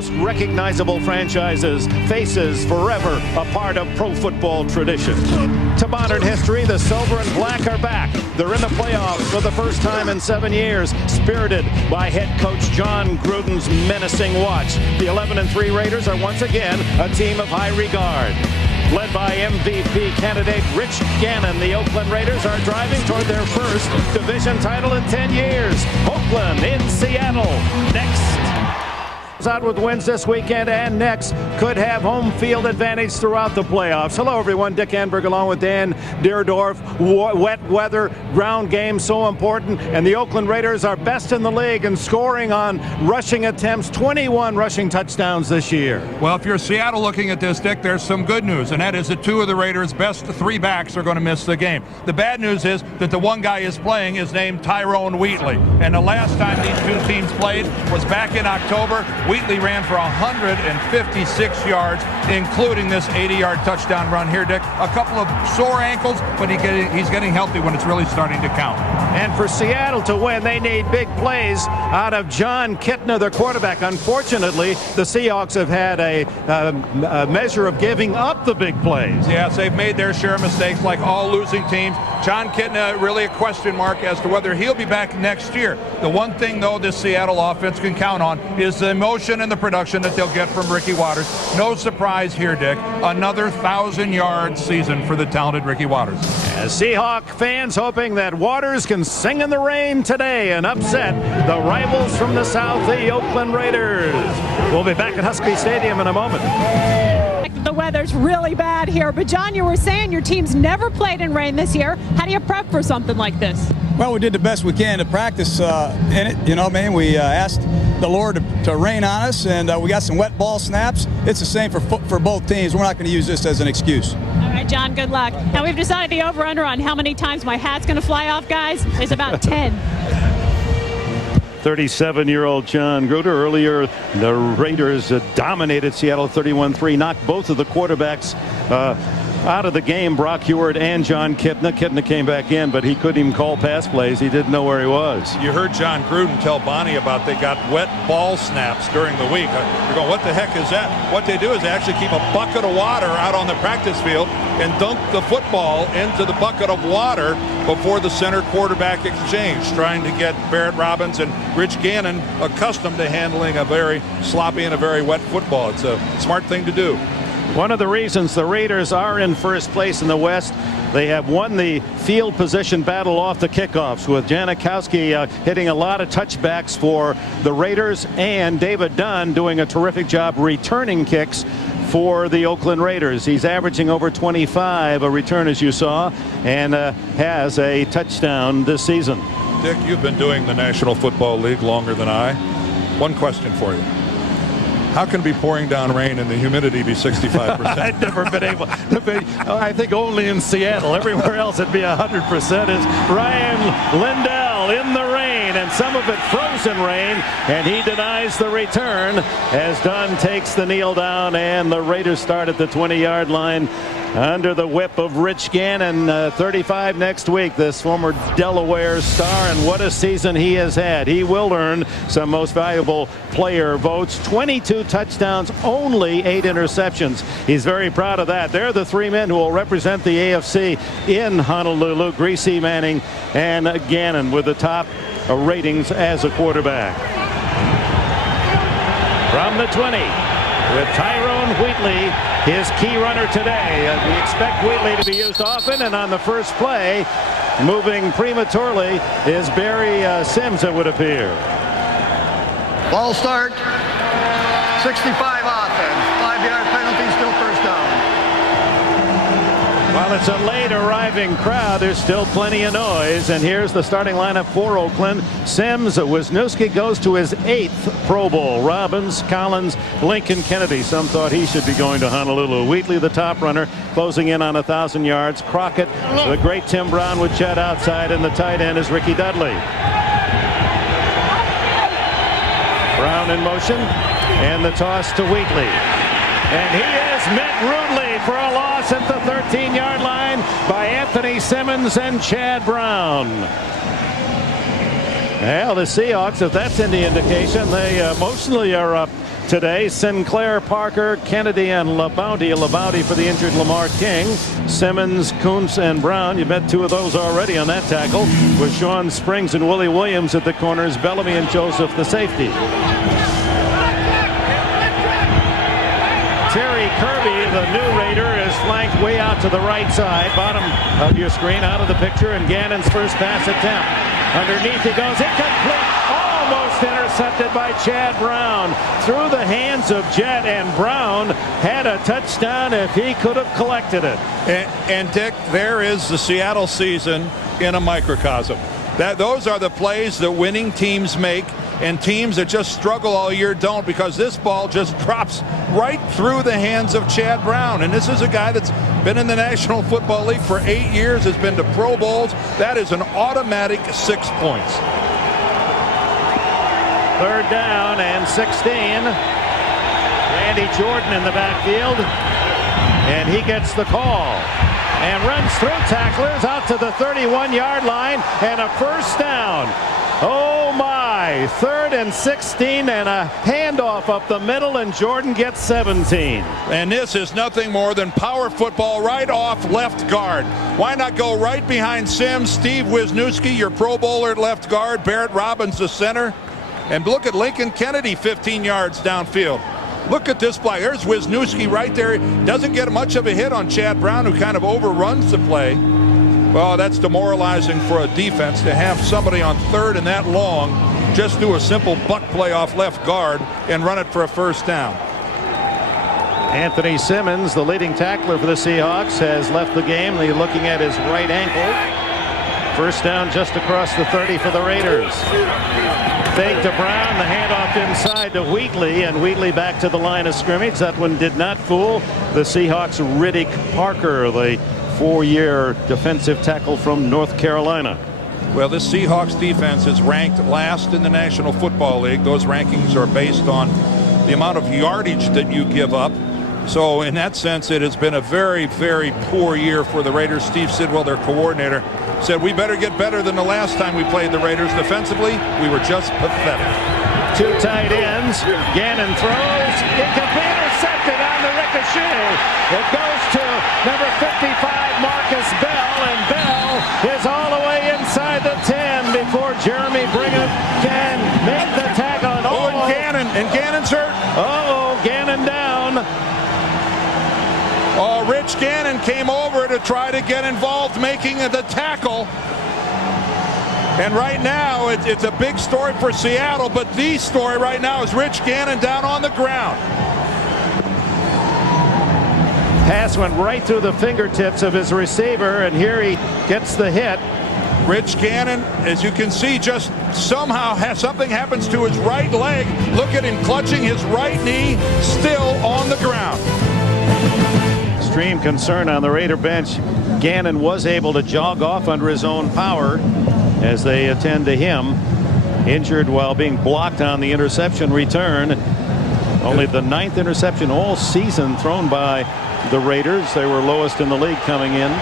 most recognizable franchises, faces forever a part of pro football tradition. To modern history, the silver and black are back. They're in the playoffs for the first time in 7 years, spirited by head coach John Gruden's menacing watch. The 11-3 Raiders are once again a team of high regard. Led by MVP candidate Rich Gannon, the Oakland Raiders are driving toward their first division title in 10 years. Oakland in Seattle next. Out with wins this weekend and next could have home field advantage throughout the playoffs. Hello everyone, Dick Enberg along with Dan Deerdorf. Wet weather, ground game so important, and the Oakland Raiders are best in the league in scoring on rushing attempts, 21 rushing touchdowns this year. Well, if you're Seattle looking at this, Dick, there's some good news, and that is that two of the Raiders' best three backs are going to miss the game. The bad news is that the one guy is playing is named Tyrone Wheatley, and the last time these two teams played was back in October. Wheatley ran for 156 yards, including this 80-yard touchdown run here, Dick. A couple of sore ankles, but he's getting healthy when it's really starting to count. And for Seattle to win, they need big plays out of Jon Kitna, their quarterback. Unfortunately, the Seahawks have had a measure of giving up the big plays. Yes, they've made their share of mistakes like all losing teams. Jon Kitna, really a question mark as to whether he'll be back next year. The one thing, though, this Seattle offense can count on is the emotion and the production that they'll get from Ricky Watters. No surprise here, Dick. Another 1,000-yard season for the talented Ricky Watters. As Seahawk fans hoping that Watters can sing in the rain today and upset the rivals from the South, the Oakland Raiders. We'll be back at Husky Stadium in a moment. The weather's really bad here, but John, you were saying your team's never played in rain this year. How do you prep for something like this? Well, we did the best we can to practice in it. You know, man, we asked the Lord to rain on us, and we got some wet ball snaps. It's the same for both teams. We're not going to use this as an excuse. All right, John, good luck. Now, we've decided the over-under on how many times my hat's going to fly off, guys, is about 10. 37-year-old Jon Gruden. Earlier, the Raiders dominated Seattle 31-3, knocked both of the quarterbacks out of the game, Brock Heward and Jon Kitna. Kitna came back in, but he couldn't even call pass plays. He didn't know where he was. You heard Jon Gruden tell Bonnie about they got wet ball snaps during the week. You're going, what the heck is that? What they do is they actually keep a bucket of water out on the practice field and dunk the football into the bucket of water before the center quarterback exchange, trying to get Barrett Robbins and Rich Gannon accustomed to handling a very sloppy and a very wet football. It's a smart thing to do. One of the reasons the Raiders are in first place in the West, they have won the field position battle off the kickoffs, with Janikowski hitting a lot of touchbacks for the Raiders and David Dunn doing a terrific job returning kicks for the Oakland Raiders. He's averaging over 25 a return, as you saw, and has a touchdown this season. Dick, you've been doing the National Football League longer than I. One question for you. How can it be pouring down rain and the humidity be 65%? I've never been able to be. I think only in Seattle. Everywhere else it'd be 100%. Is Ryan Lindell in the rain, and some of it frozen rain, and he denies the return as Dunn takes the kneel down, and the Raiders start at the 20-yard line under the whip of Rich Gannon. 35 next week, this former Delaware star, and what a season he has had. He will earn some most valuable player votes. 22 touchdowns, only 8 interceptions. He's very proud of that. They're the three men who will represent the AFC in Honolulu. Greasy, Manning, and Gannon with the top ratings as a quarterback. From the 20, with Tyrone Wheatley, his key runner today. We expect Wheatley to be used often, and on the first play, moving prematurely, is Barry Sims, it would appear. Ball start, 65 offense, 5-yard penalty, still first down. While it's a late arriving crowd, there's still plenty of noise, and here's the starting lineup for Oakland. Sims, Wisniewski goes to his 8th Pro Bowl. Robbins, Collins, Lincoln, Kennedy. Some thought he should be going to Honolulu. Wheatley, the top runner, closing in on 1,000 yards. Crockett, the great Tim Brown with Chet outside, and the tight end is Ricky Dudley. Brown in motion, and the toss to Wheatley. And he is met rudely for a loss at the 13-yard line by Anthony Simmons and Chad Brown. Well, the Seahawks, if that's any indication, they emotionally are up today. Sinclair, Parker, Kennedy, and LaBounty. LaBounty for the injured Lamar King. Simmons, Kuntz, and Brown. You bet two of those already on that tackle. With Sean Springs and Willie Williams at the corners. Bellamy and Joseph the safety. Terry Kirby, the new Raider, is flanked way out to the right side. Bottom of your screen, out of the picture, and Gannon's first pass attempt. Underneath he goes, incomplete. Almost intercepted by Chad Brown. Through the hands of Jet, and Brown had a touchdown if he could have collected it. And Dick, there is the Seattle season in a microcosm. Those are the plays that winning teams make, and teams that just struggle all year don't, because this ball just drops right through the hands of Chad Brown. And this is a guy that's been in the National Football League for 8 years, has been to Pro Bowls. That is an automatic 6 points. Third down and 16. Randy Jordan in the backfield, and he gets the call and runs through tacklers out to the 31-yard line, and a first down. Oh my, 3rd and 16, and a handoff up the middle, and Jordan gets 17. And this is nothing more than power football right off left guard. Why not go right behind Sims? Steve Wisniewski, your Pro Bowler at left guard. Barrett Robbins, the center. And look at Lincoln Kennedy, 15 yards downfield. Look at this play. There's Wisniewski right there. Doesn't get much of a hit on Chad Brown, who kind of overruns the play. Well, that's demoralizing for a defense to have somebody on 3rd and that long just do a simple buck play off left guard and run it for a first down. Anthony Simmons, the leading tackler for the Seahawks, has left the game. They're looking at his right ankle. First down just across the 30 for the Raiders. Fake to Brown, the handoff inside to Wheatley, and Wheatley back to the line of scrimmage. That one did not fool the Seahawks. Riddick Parker, the 4-year defensive tackle from North Carolina. Well, this Seahawks defense is ranked last in the National Football League. Those rankings are based on the amount of yardage that you give up. So in that sense, it has been a very, very poor year for the Raiders. Steve Sidwell, their coordinator, said we better get better than the last time we played the Raiders. Defensively, we were just pathetic. Two tight ends. Gannon throws. Incomplete, intercepted on the ricochet. It goes to number 55, Marcus Bell, and Bell is all the way inside the 10 before Jeremy Brigham can make the tackle. And Gannon's hurt. Gannon down. Oh, Rich Gannon came over to try to get involved making the tackle. And right now, it's a big story for Seattle, but the story right now is Rich Gannon down on the ground. Pass went right through the fingertips of his receiver, and here he gets the hit. Rich Gannon, as you can see, just somehow something happens to his right leg. Look at him clutching his right knee, still on the ground. Extreme concern on the Raider bench. Gannon was able to jog off under his own power as they attend to him. Injured while being blocked on the interception return. Only the 9th interception all season thrown by the Raiders. They were lowest in the league coming in.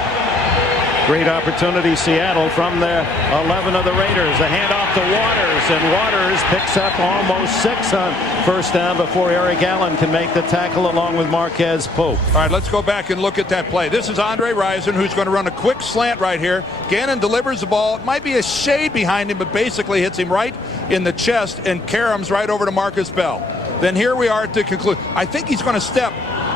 Great opportunity, Seattle, from the 11 of the Raiders. The handoff to Waters, and Waters picks up almost 6 on first down before Eric Allen can make the tackle along with Marquez Pope. All right, let's go back and look at that play. This is Andre Rison, who's going to run a quick slant right here. Gannon delivers the ball. It might be a shade behind him, but basically hits him right in the chest and caroms right over to Marcus Bell. Then here we are to conclude. I think he's going to step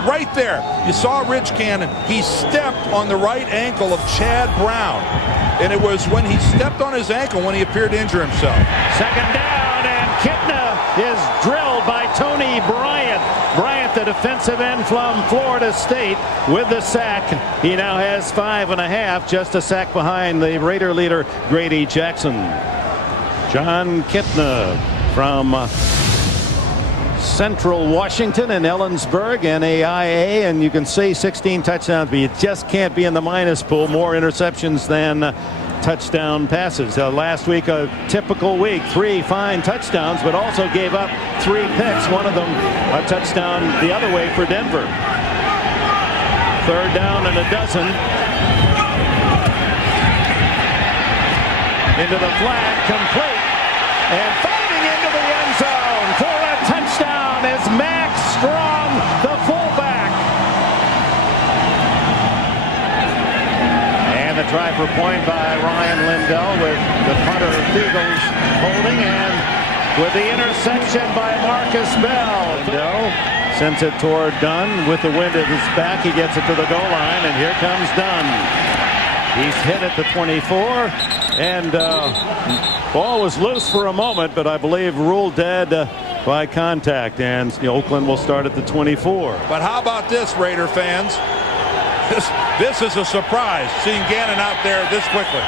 right there. You saw Rich Gannon. He stepped on the right ankle of Chad Brown. And it was when he stepped on his ankle when he appeared to injure himself. Second down, and Kitna is drilled by Tony Bryant. Bryant, the defensive end from Florida State, with the sack. He now has 5.5, just a sack behind the Raider leader, Grady Jackson. John Kitna from Central Washington and Ellensburg, NAIA, and you can say 16 touchdowns, but you just can't be in the minus pool. More interceptions than touchdown passes. Last week, a typical week, 3 fine touchdowns, but also gave up 3 picks, one of them a touchdown the other way for Denver. Third down and a dozen. Into the flat, complete, and fighting into the end zone for a touchdown is is Max Strong, the fullback. And the try for point by Ryan Lindell with the punter Eagles holding, and with the interception by Marcus Bell. Lindell sends it toward Dunn with the wind at his back. He gets it to the goal line, and here comes Dunn. He's hit at the 24, and ball was loose for a moment, but I believe ruled dead by contact, and Oakland will start at the 24. But how about this, Raider fans? This is a surprise, seeing Gannon out there this quickly.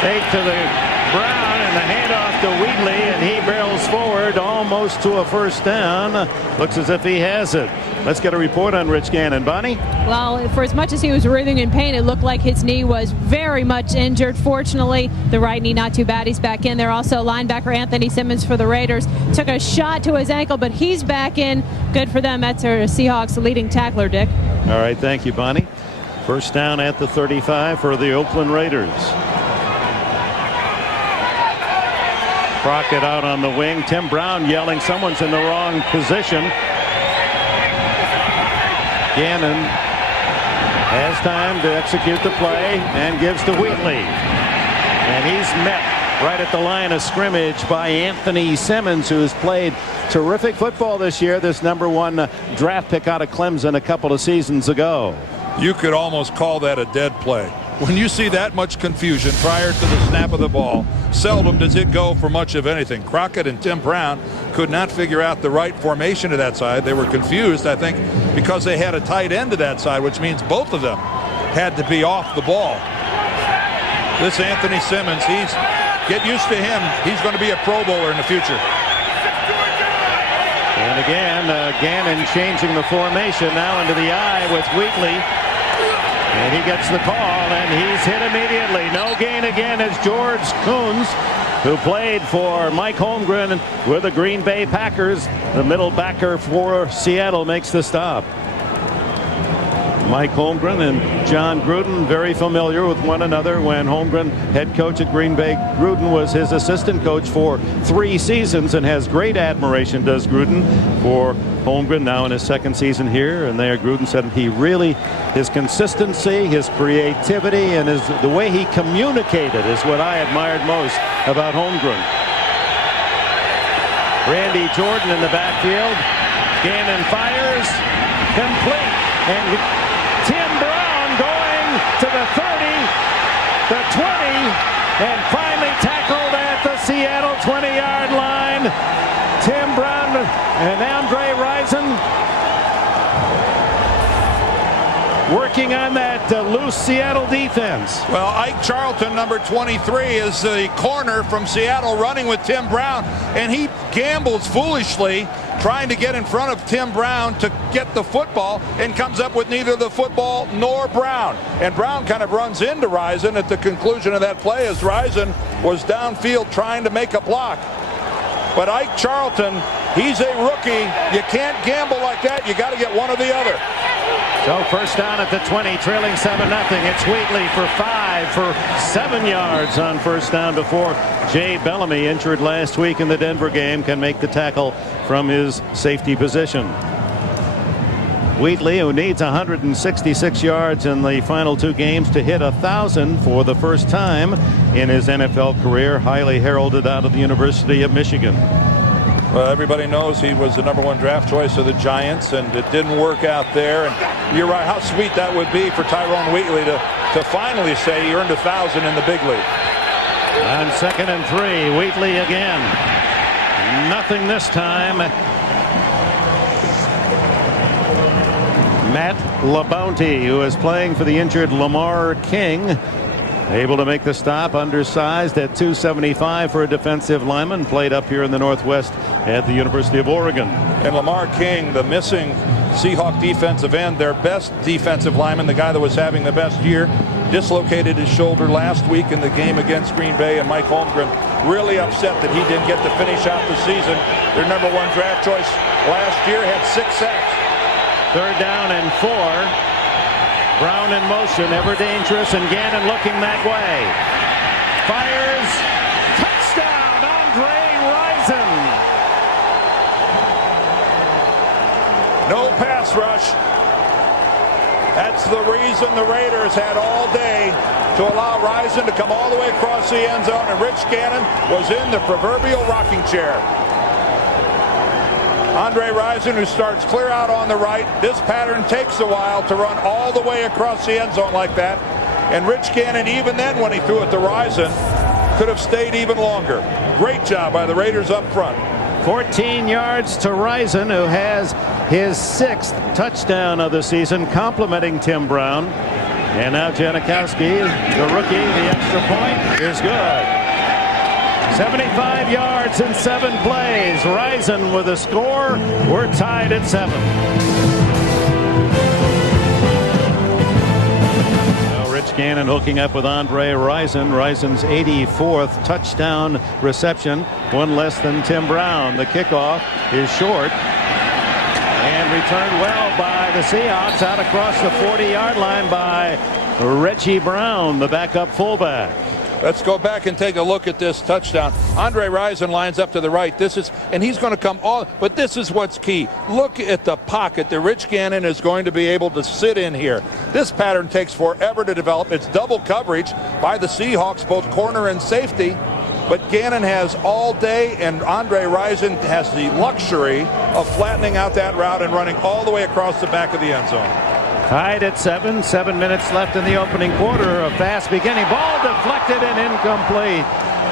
Fake to the Brown, and the handoff to Wheatley, and he barrels forward almost to a first down. Looks as if he has it. Let's get a report on Rich Gannon. Bonnie? Well, for as much as he was writhing in pain, it looked like his knee was very much injured. Fortunately, the right knee not too bad. He's back in there. Also, linebacker Anthony Simmons for the Raiders took a shot to his ankle, but he's back in. Good for them. That's our Seahawks leading tackler, Dick. All right, thank you, Bonnie. First down at the 35 for the Oakland Raiders. Crockett out on the wing. Tim Brown yelling someone's in the wrong position. Gannon has time to execute the play and gives to Wheatley. And he's met right at the line of scrimmage by Anthony Simmons, who has played terrific football this year. This #1 draft pick out of Clemson a couple of seasons ago. You could almost call that a dead play. When you see that much confusion prior to the snap of the ball, seldom does it go for much of anything. Crockett and Tim Brown could not figure out the right formation to that side. They were confused, I think, because they had a tight end to that side, which means both of them had to be off the ball. This Anthony Simmons, get used to him. He's going to be a Pro Bowler in the future. And again, Gannon changing the formation now into the eye with Wheatley. And he gets the call, and he's hit immediately. No gain again as George Coons, who played for Mike Holmgren with the Green Bay Packers, the middle backer for Seattle, makes the stop. Mike Holmgren and John Gruden very familiar with one another. When Holmgren, head coach at Green Bay, Gruden was his assistant coach for 3 seasons and has great admiration, does Gruden, for Holmgren now in his 2nd season here. And there Gruden said his consistency, his creativity, and the way he communicated is what I admired most about Holmgren. Randy Jordan in the backfield. Gannon fires. Complete. And Tim Brown going to the 30, the 20, and finally tackled at the Seattle 20-yard line. Tim Brown and Andre Rison working on that loose Seattle defense. Well, Ike Charlton, number 23, is the corner from Seattle running with Tim Brown, and he gambles foolishly trying to get in front of Tim Brown to get the football and comes up with neither the football nor Brown. And Brown kind of runs into Rison at the conclusion of that play as Rison was downfield trying to make a block. But Ike Charlton, he's a rookie. You can't gamble like that. You got to get one or the other. So first down at the 20, trailing 7-0. It's Wheatley for 5 for 7 yards on first down before Jay Bellamy, injured last week in the Denver game, can make the tackle from his safety position. Wheatley, who needs 166 yards in the final 2 games to hit 1,000 for the first time in his NFL career, highly heralded out of the University of Michigan. Well, everybody knows he was the #1 draft choice of the Giants, and it didn't work out there. And you're right, how sweet that would be for Tyrone Wheatley to finally say he earned 1,000 in the big league. On 2nd and 3, Wheatley again. Nothing this time. Matt LaBounty, who is playing for the injured Lamar King, able to make the stop, undersized at 275 for a defensive lineman, played up here in the Northwest at the University of Oregon. And Lamar King, the missing Seahawk defensive end, their best defensive lineman, the guy that was having the best year, dislocated his shoulder last week in the game against Green Bay, and Mike Holmgren really upset that he didn't get to finish out the season. Their #1 draft choice last year had 6 sacks. 3rd down and 4. Brown in motion, ever dangerous, and Gannon looking that way. Fires. Touchdown, Andre Rison. No pass rush. That's the reason the Raiders had all day to allow Rison to come all the way across the end zone, and Rich Gannon was in the proverbial rocking chair. Andre Rison, who starts clear out on the right. This pattern takes a while to run all the way across the end zone like that. And Rich Gannon, even then when he threw it to Rison, could have stayed even longer. Great job by the Raiders up front. 14 yards to Rison, who has his 6th touchdown of the season, complimenting Tim Brown. And now Janikowski, the rookie, the extra point is good. 75 yards in 7 plays. Rison with a score. We're tied at 7. Rich Gannon hooking up with Andre Rison. Rison's 84th touchdown reception, one less than Tim Brown. The kickoff is short and returned well by the Seahawks out across the 40-yard line by Reggie Brown, the backup fullback. Let's go back and take a look at this touchdown. Andre Rison lines up to the right. And he's going to come all, but this is what's key. Look at the pocket that Rich Gannon is going to be able to sit in here. This pattern takes forever to develop. It's double coverage by the Seahawks, both corner and safety. But Gannon has all day, and Andre Rison has the luxury of flattening out that route and running all the way across the back of the end zone. Tied at 7. 7 minutes left in the opening quarter. A fast beginning. Ball deflected and incomplete.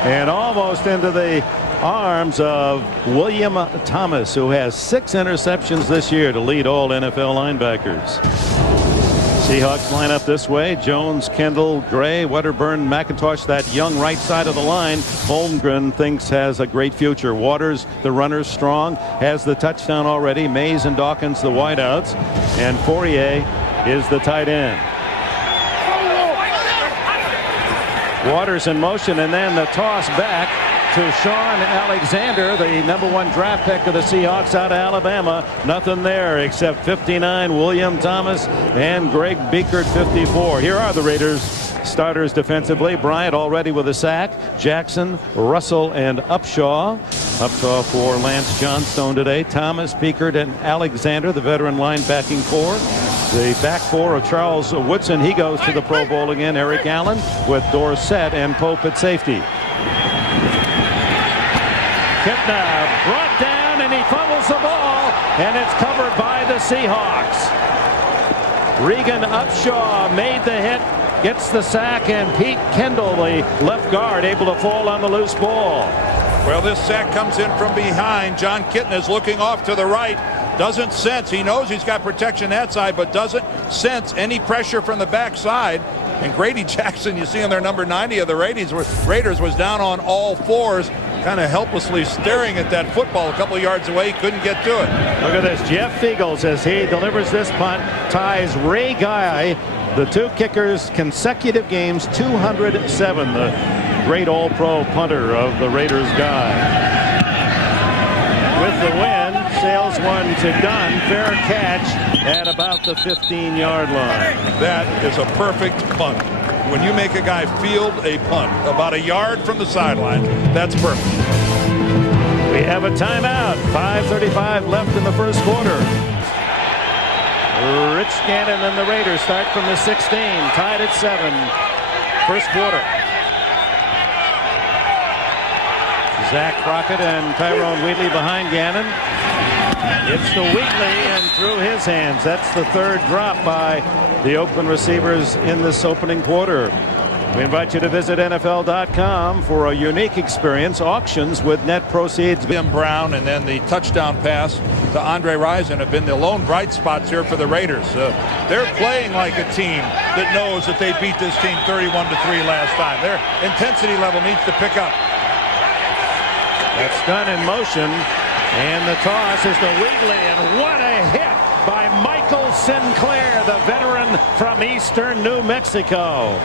And almost into the arms of William Thomas, who has 6 interceptions this year to lead all NFL linebackers. Seahawks line up this way. Jones, Kendall, Gray, Wedderburn, McIntosh, that young right side of the line. Holmgren thinks has a great future. Waters, the runner, strong, has the touchdown already. Mays and Dawkins, the wideouts. And Fourier is the tight end. Waters in motion, and then the toss back to Sean Alexander, the #1 draft pick of the Seahawks out of Alabama. Nothing there except 59, William Thomas, and Greg Biekert, 54. Here are the Raiders starters defensively. Bryant already with a sack. Jackson, Russell, and Upshaw. Upshaw for Lance Johnstone today. Thomas, Biekert, and Alexander, the veteran linebacking core. The back four of Charles Woodson, he goes to the Pro Bowl again. Eric Allen with Dorsett and Pope at safety. Kipna brought down, and he fumbles the ball, and it's covered by the Seahawks. Regan Upshaw made the hit, gets the sack, and Pete Kendall, the left guard, able to fall on the loose ball. Well, this sack comes in from behind. John Kitna is looking off to the right. Doesn't sense, he knows he's got protection that side, but doesn't sense any pressure from the backside. And Grady Jackson, you see on their number 90 of the Raiders, was down on all fours, kind of helplessly staring at that football a couple of yards away. He couldn't get to it. Look at this. Jeff Fiegels, as he delivers this punt, ties Ray Guy, the 2 kickers, consecutive games, 207. The great all-pro punter of the Raiders guy. With the win, sails one to Dunn. Fair catch at about the 15-yard line. That is a perfect punt. When you make a guy field a punt about a yard from the sideline, that's perfect. We have a timeout. 5:35 left in the first quarter. Rich Gannon and the Raiders start from the 16, tied at 7. First quarter. Zach Crockett and Tyrone Wheatley behind Gannon. It's to Wheatley and through his hands. That's the 3rd drop by the Oakland receivers in this opening quarter. We invite you to visit NFL.com for a unique experience. Auctions with net proceeds. Tim Brown and then the touchdown pass to Andre Rison have been the lone bright spots here for the Raiders. They're playing like a team that knows that they beat this team 31-3 last time. Their intensity level needs to pick up. That's done in motion, and the toss is to Wheatley, and what a hit by Michael Sinclair, the veteran from eastern New Mexico.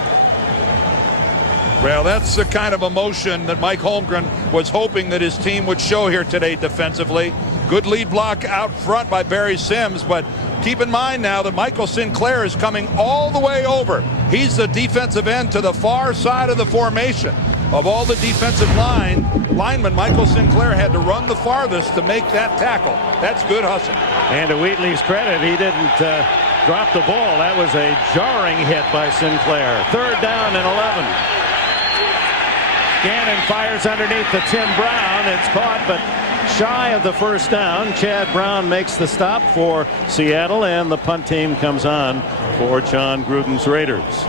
Well, that's the kind of emotion that Mike Holmgren was hoping that his team would show here today defensively. Good lead block out front by Barry Sims, but keep in mind now that Michael Sinclair is coming all the way over. He's the defensive end to the far side of the formation. of all the defensive linemen, Michael Sinclair had to run the farthest to make that tackle. That's good hustling. And to Wheatley's credit, he didn't drop the ball. That was a jarring hit by Sinclair. 3rd down and 11. Gannon fires underneath to Tim Brown. It's caught, but shy of the 1st down. Chad Brown makes the stop for Seattle, and the punt team comes on for John Gruden's Raiders.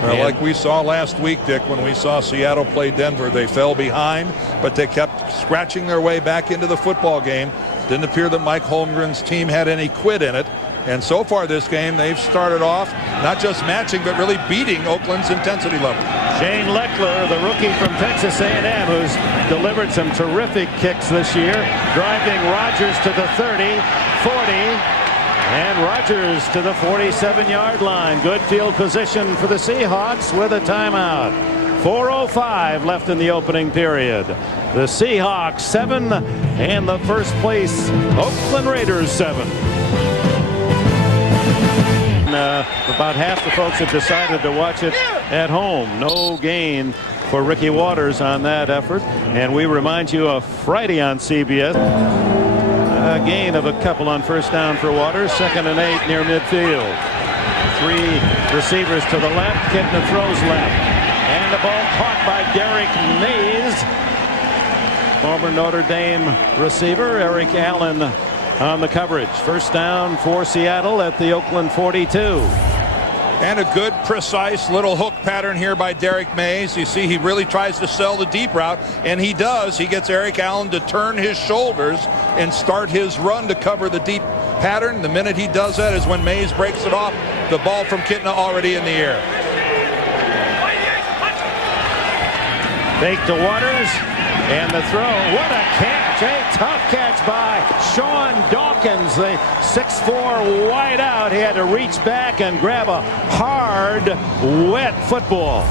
Well, like we saw last week, Dick, when we saw Seattle play Denver, they fell behind, but they kept scratching their way back into the football game. Didn't appear that Mike Holmgren's team had any quit in it. And so far this game, they've started off not just matching, but really beating Oakland's intensity level. Shane Leckler, the rookie from Texas A&M, who's delivered some terrific kicks this year, driving Rodgers to the 30, 40, and Rodgers to the 47-yard line. Good field position for the Seahawks with a timeout. 4:05 left in the opening period. The Seahawks 7 and the first place Oakland Raiders 7. About half the folks have decided to watch it at home. No gain for Ricky Waters on that effort. And we remind you of Friday on CBS. A gain of a couple on 1st down for Waters. 2nd and 8 near midfield. 3 receivers to the left. Kitna throws left. And the ball caught by Derek Mays. Former Notre Dame receiver Eric Allen on the coverage. 1st down for Seattle at the Oakland 42. And a good, precise little hook pattern here by Derek Mays. You see, he really tries to sell the deep route, and he does. He gets Eric Allen to turn his shoulders and start his run to cover the deep pattern. The minute he does that is when Mays breaks it off. The ball from Kitna already in the air. Fake to Waters, and the throw. What a catch! A tough catch by Sean Dawkins, the 6'4" wide out. He had to reach back and grab a hard, wet football.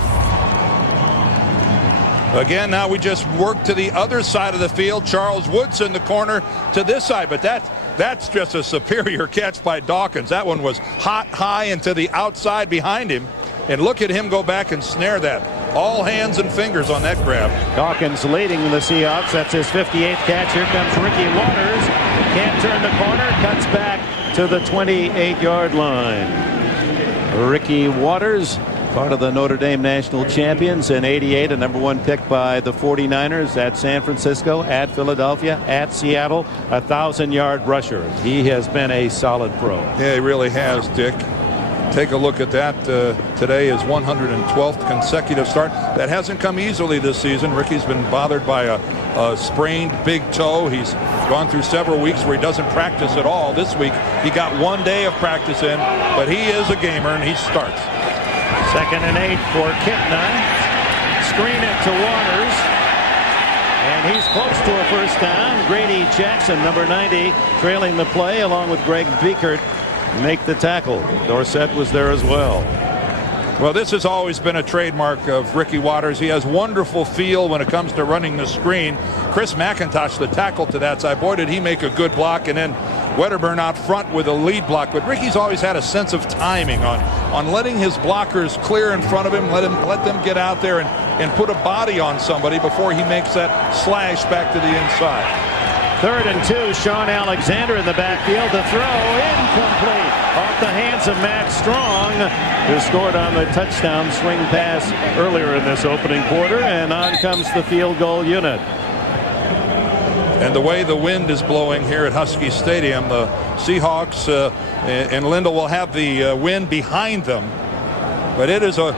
Again, now we just work to the other side of the field. Charles Woodson, the corner, to this side, but that's just a superior catch by Dawkins. That one was hot, high, and to the outside behind him. And look at him go back and snare that. All hands and fingers on that grab. Dawkins leading the Seahawks. That's his 58th catch. Here comes Ricky Waters. Can't turn the corner. Cuts back to the 28-yard line. Ricky Waters, part of the Notre Dame national champions in '88, a #1 pick by the 49ers at San Francisco, at Philadelphia, at Seattle, 1,000-yard rusher. He has been a solid pro. Yeah, he really has, Dick. Take a look at that. Today is 112th consecutive start. That hasn't come easily this season. Ricky's been bothered by a sprained big toe. He's gone through several weeks where he doesn't practice at all. This week he got 1 day of practice in, but he is a gamer and he starts. 2nd and 8 for Kitna. Screen it to Waters. And he's close to a 1st down. Grady Jackson, number 90, trailing the play along with Greg Biekert. Make the tackle. Dorsett was there as well. Well, this has always been a trademark of Ricky Waters. He has wonderful feel when it comes to running the screen. Chris McIntosh, the tackle to that side, boy, did he make a good block, and then Wedderburn out front with a lead block. But Ricky's always had a sense of timing on letting his blockers clear in front of him, let them get out there and put a body on somebody before he makes that slash back to the inside. 3rd and 2, Sean Alexander in the backfield. The throw incomplete off the hands of Matt Strong, who scored on the touchdown swing pass earlier in this opening quarter, and on comes the field goal unit. And the way the wind is blowing here at Husky Stadium, the Seahawks and Lindell will have the wind behind them. But it is a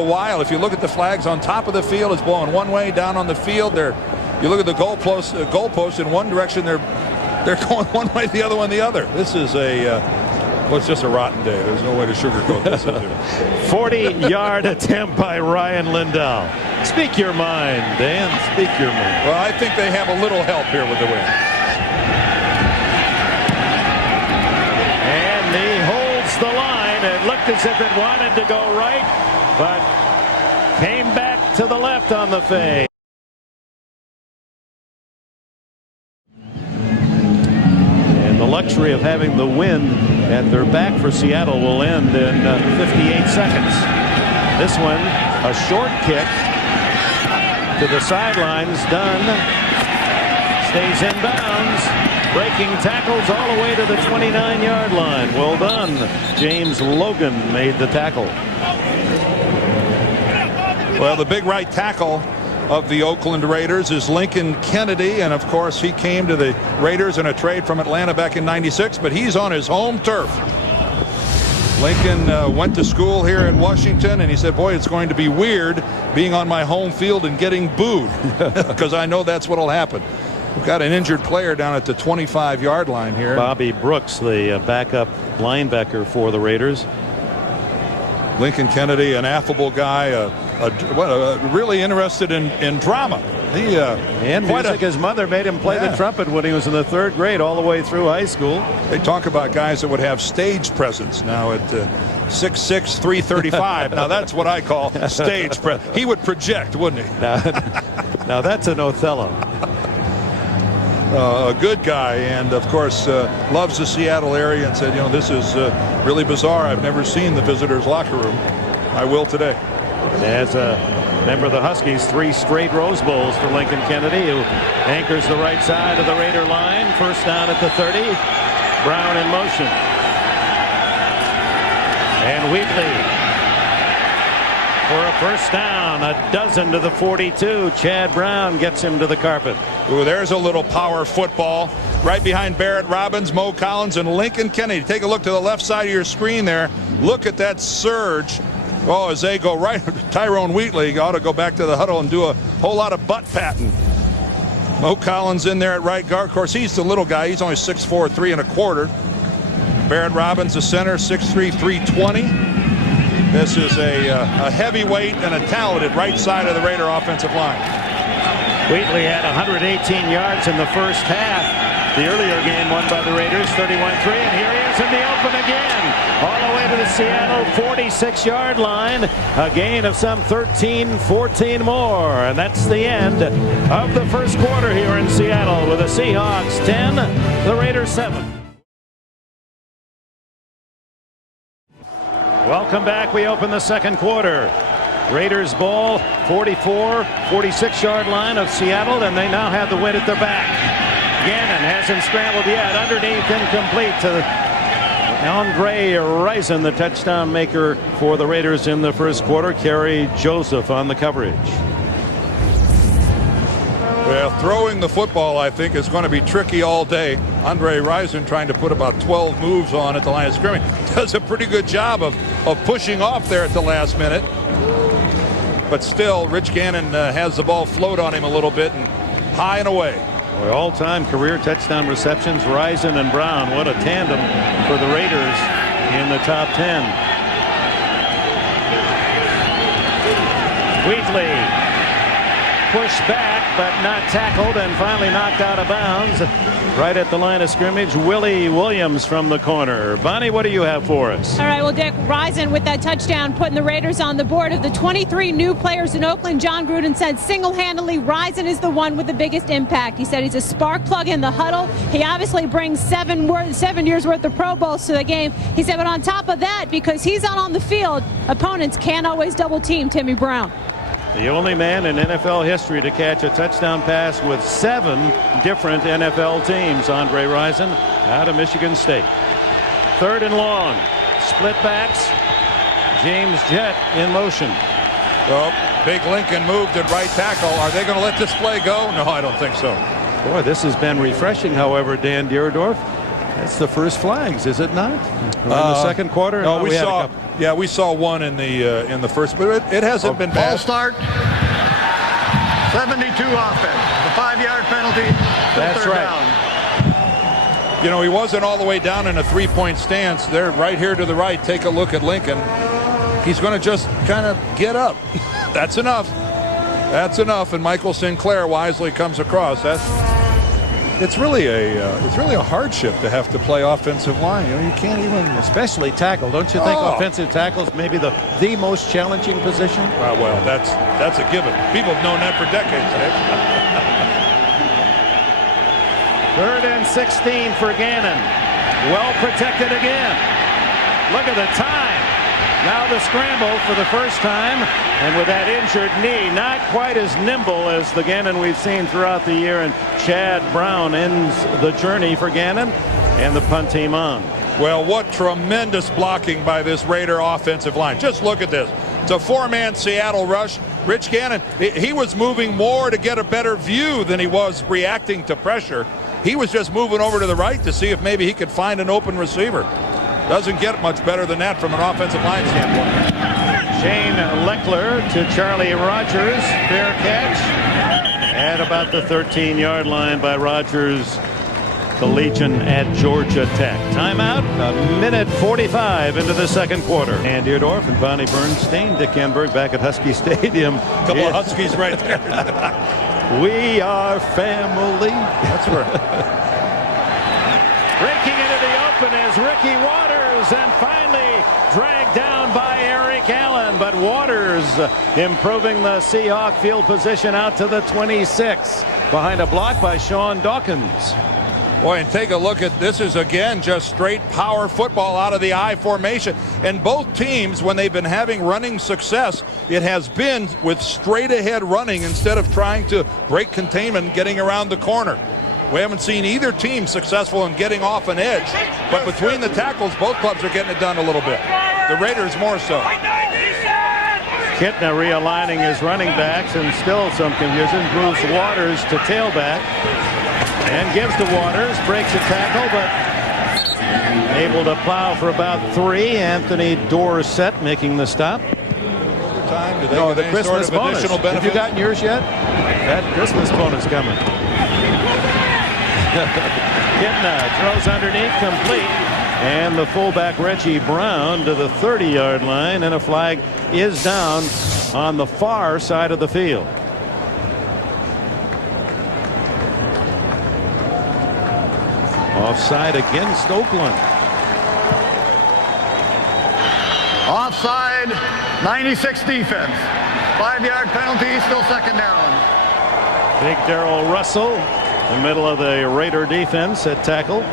while. If you look at the flags on top of the field, it's blowing one way. Down on the field, you look at the goalpost in one direction, they're going one way, the other one the other. This is well, it's just a rotten day. There's no way to sugarcoat this. 40-yard attempt by Ryan Lindell. Speak your mind, Dan. Speak your mind. Well, I think they have a little help here with the win. And he holds the line. It looked as if it wanted to go right, but came back to the left on the fade. And the luxury of having the wind at their back for Seattle will end in 58 seconds. This one, a short kick to the sidelines. Dunn stays in bounds. Breaking tackles all the way to the 29-yard line. Well done. James Logan made the tackle. Well, the big right tackle of the Oakland Raiders is Lincoln Kennedy, and of course he came to the Raiders in a trade from Atlanta back in '96, but he's on his home turf. Lincoln went to school here in Washington, and he said, boy, it's going to be weird being on my home field and getting booed, because I know that's what will happen. We've got an injured player down at the 25-yard line here. Bobby Brooks, the backup linebacker for the Raiders. Lincoln Kennedy, an affable guy, really interested in drama. And music. His mother made him play the trumpet when he was in the 3rd grade all the way through high school. They talk about guys that would have stage presence now at 6'6", 335. Now that's what I call stage presence. He would project, wouldn't he? Now that's an Othello. A good guy, and of course loves the Seattle area, and said, you know, this is really bizarre. I've never seen the visitors' locker room. I will today. As a member of the Huskies, 3 straight Rose Bowls for Lincoln Kennedy, who anchors the right side of the Raider line. First down at the 30. Brown in motion. And Wheatley for a first down. A dozen to the 42. Chad Brown gets him to the carpet. Ooh, there's a little power football right behind Barrett Robbins, Mo Collins, and Lincoln Kennedy. Take a look to the left side of your screen there. Look at that surge. Oh, as they go right, Tyrone Wheatley ought to go back to the huddle and do a whole lot of butt patting. Mo Collins in there at right guard. Of course, he's the little guy. He's only 6'4", 3 1/4. Barrett Robbins, the center, 6'3", 320. This is a heavyweight and a talented right side of the Raider offensive line. Wheatley had 118 yards in the first half. The earlier game won by the Raiders, 31-3, and here he is in the open again. All the way to the Seattle 46-yard line. A gain of some 13, 14 more. And that's the end of the first quarter here in Seattle with the Seahawks 10, the Raiders 7. Welcome back. We open the second quarter. Raiders ball, 44, 46-yard line of Seattle, and they now have the wind at their back. Gannon hasn't scrambled yet. Underneath, incomplete to Andre Rison, the touchdown maker for the Raiders in the first quarter. Kerry Joseph on the coverage. Well, throwing the football, I think, is going to be tricky all day. Andre Rison trying to put about 12 moves on at the line of scrimmage. Does a pretty good job of pushing off there at the last minute. But still, Rich Gannon has the ball float on him a little bit and high and away. Well, all-time career touchdown receptions, Rison and Brown. What a tandem for the Raiders in the top 10. Wheatley pushed back, but not tackled, and finally knocked out of bounds right at the line of scrimmage. Willie Williams from the corner. Bonnie, what do you have for us? All right, well, Dick, Rison with that touchdown putting the Raiders on the board. Of the 23 new players in Oakland, John Gruden said single-handedly Rison is the one with the biggest impact. He said he's a spark plug in the huddle. He obviously brings 7 years worth of Pro Bowls to the game. He said, but on top of that, because he's out on the field, opponents can't always double-team Timmy Brown. The only man in NFL history to catch a touchdown pass with 7 different NFL teams, Andre Rison, out of Michigan State. 3rd and long. Split backs. James Jett in motion. Oh, big Lincoln moved at right tackle. Are they going to let this play go? No, I don't think so. Boy, this has been refreshing, however, Dan Dierdorf. That's the first flags, is it not? In the second quarter? No, we saw one in the first, but it hasn't been bad. Ball start. 72 offense. The 5-yard penalty. That's third right. down. You know, he wasn't all the way down in a 3-point stance. They're right here to the right. Take a look at Lincoln. He's going to just kind of get up. That's enough. That's enough. And Michael Sinclair wisely comes across. It's really a hardship to have to play offensive line. You know, you can't even, especially tackle. Don't you think offensive tackle is maybe the most challenging position? Well, that's a given. People have known that for decades. 3rd and 16 for Gannon. Well protected again. Look at the time. Now the scramble for the first time, and with that injured knee, not quite as nimble as the Gannon we've seen throughout the year, and Chad Brown ends the journey for Gannon and the punt team on. Well, what tremendous blocking by this Raider offensive line. Just look at this. It's a four-man Seattle rush. Rich Gannon, he was moving more to get a better view than he was reacting to pressure. He was just moving over to the right to see if maybe he could find an open receiver. Doesn't get much better than that from an offensive line standpoint. Shane Leckler to Charlie Rogers. Fair catch at about the 13-yard line by Rogers, the Legion at Georgia Tech. Timeout, a minute 45 into the second quarter. And Deerdorf and Bonnie Bernstein, Dick Enberg back at Husky Stadium. Couple of Huskies right there. We are family. That's right. Breaking into the open is Ricky Waters, and finally dragged down by Eric Allen. But Waters improving the Seahawk field position out to the 26 behind a block by Sean Dawkins. Boy, and take a look at this. Is again just straight power football out of the I formation. And both teams, when they've been having running success, it has been with straight ahead running instead of trying to break containment and getting around the corner. We haven't seen either team successful in getting off an edge, but between the tackles, both clubs are getting it done a little bit. The Raiders more so. Kitna realigning his running backs, and still some confusion. Bruce Waters to tailback and gives to Waters, breaks a tackle, but able to plow for about 3. Anthony Dorsett making the stop. Time, do they No, get the any Christmas sort of bonus. additional Have you benefit? gotten yours yet? That Christmas bonus coming. Kitna throws underneath, complete, and the fullback Reggie Brown to the 30-yard line, and a flag is down on the far side of the field. Offside against Oakland. Offside, 96 defense. 5-yard penalty, still second down. Big Darrell Russell, the middle of the Raider defense at tackle.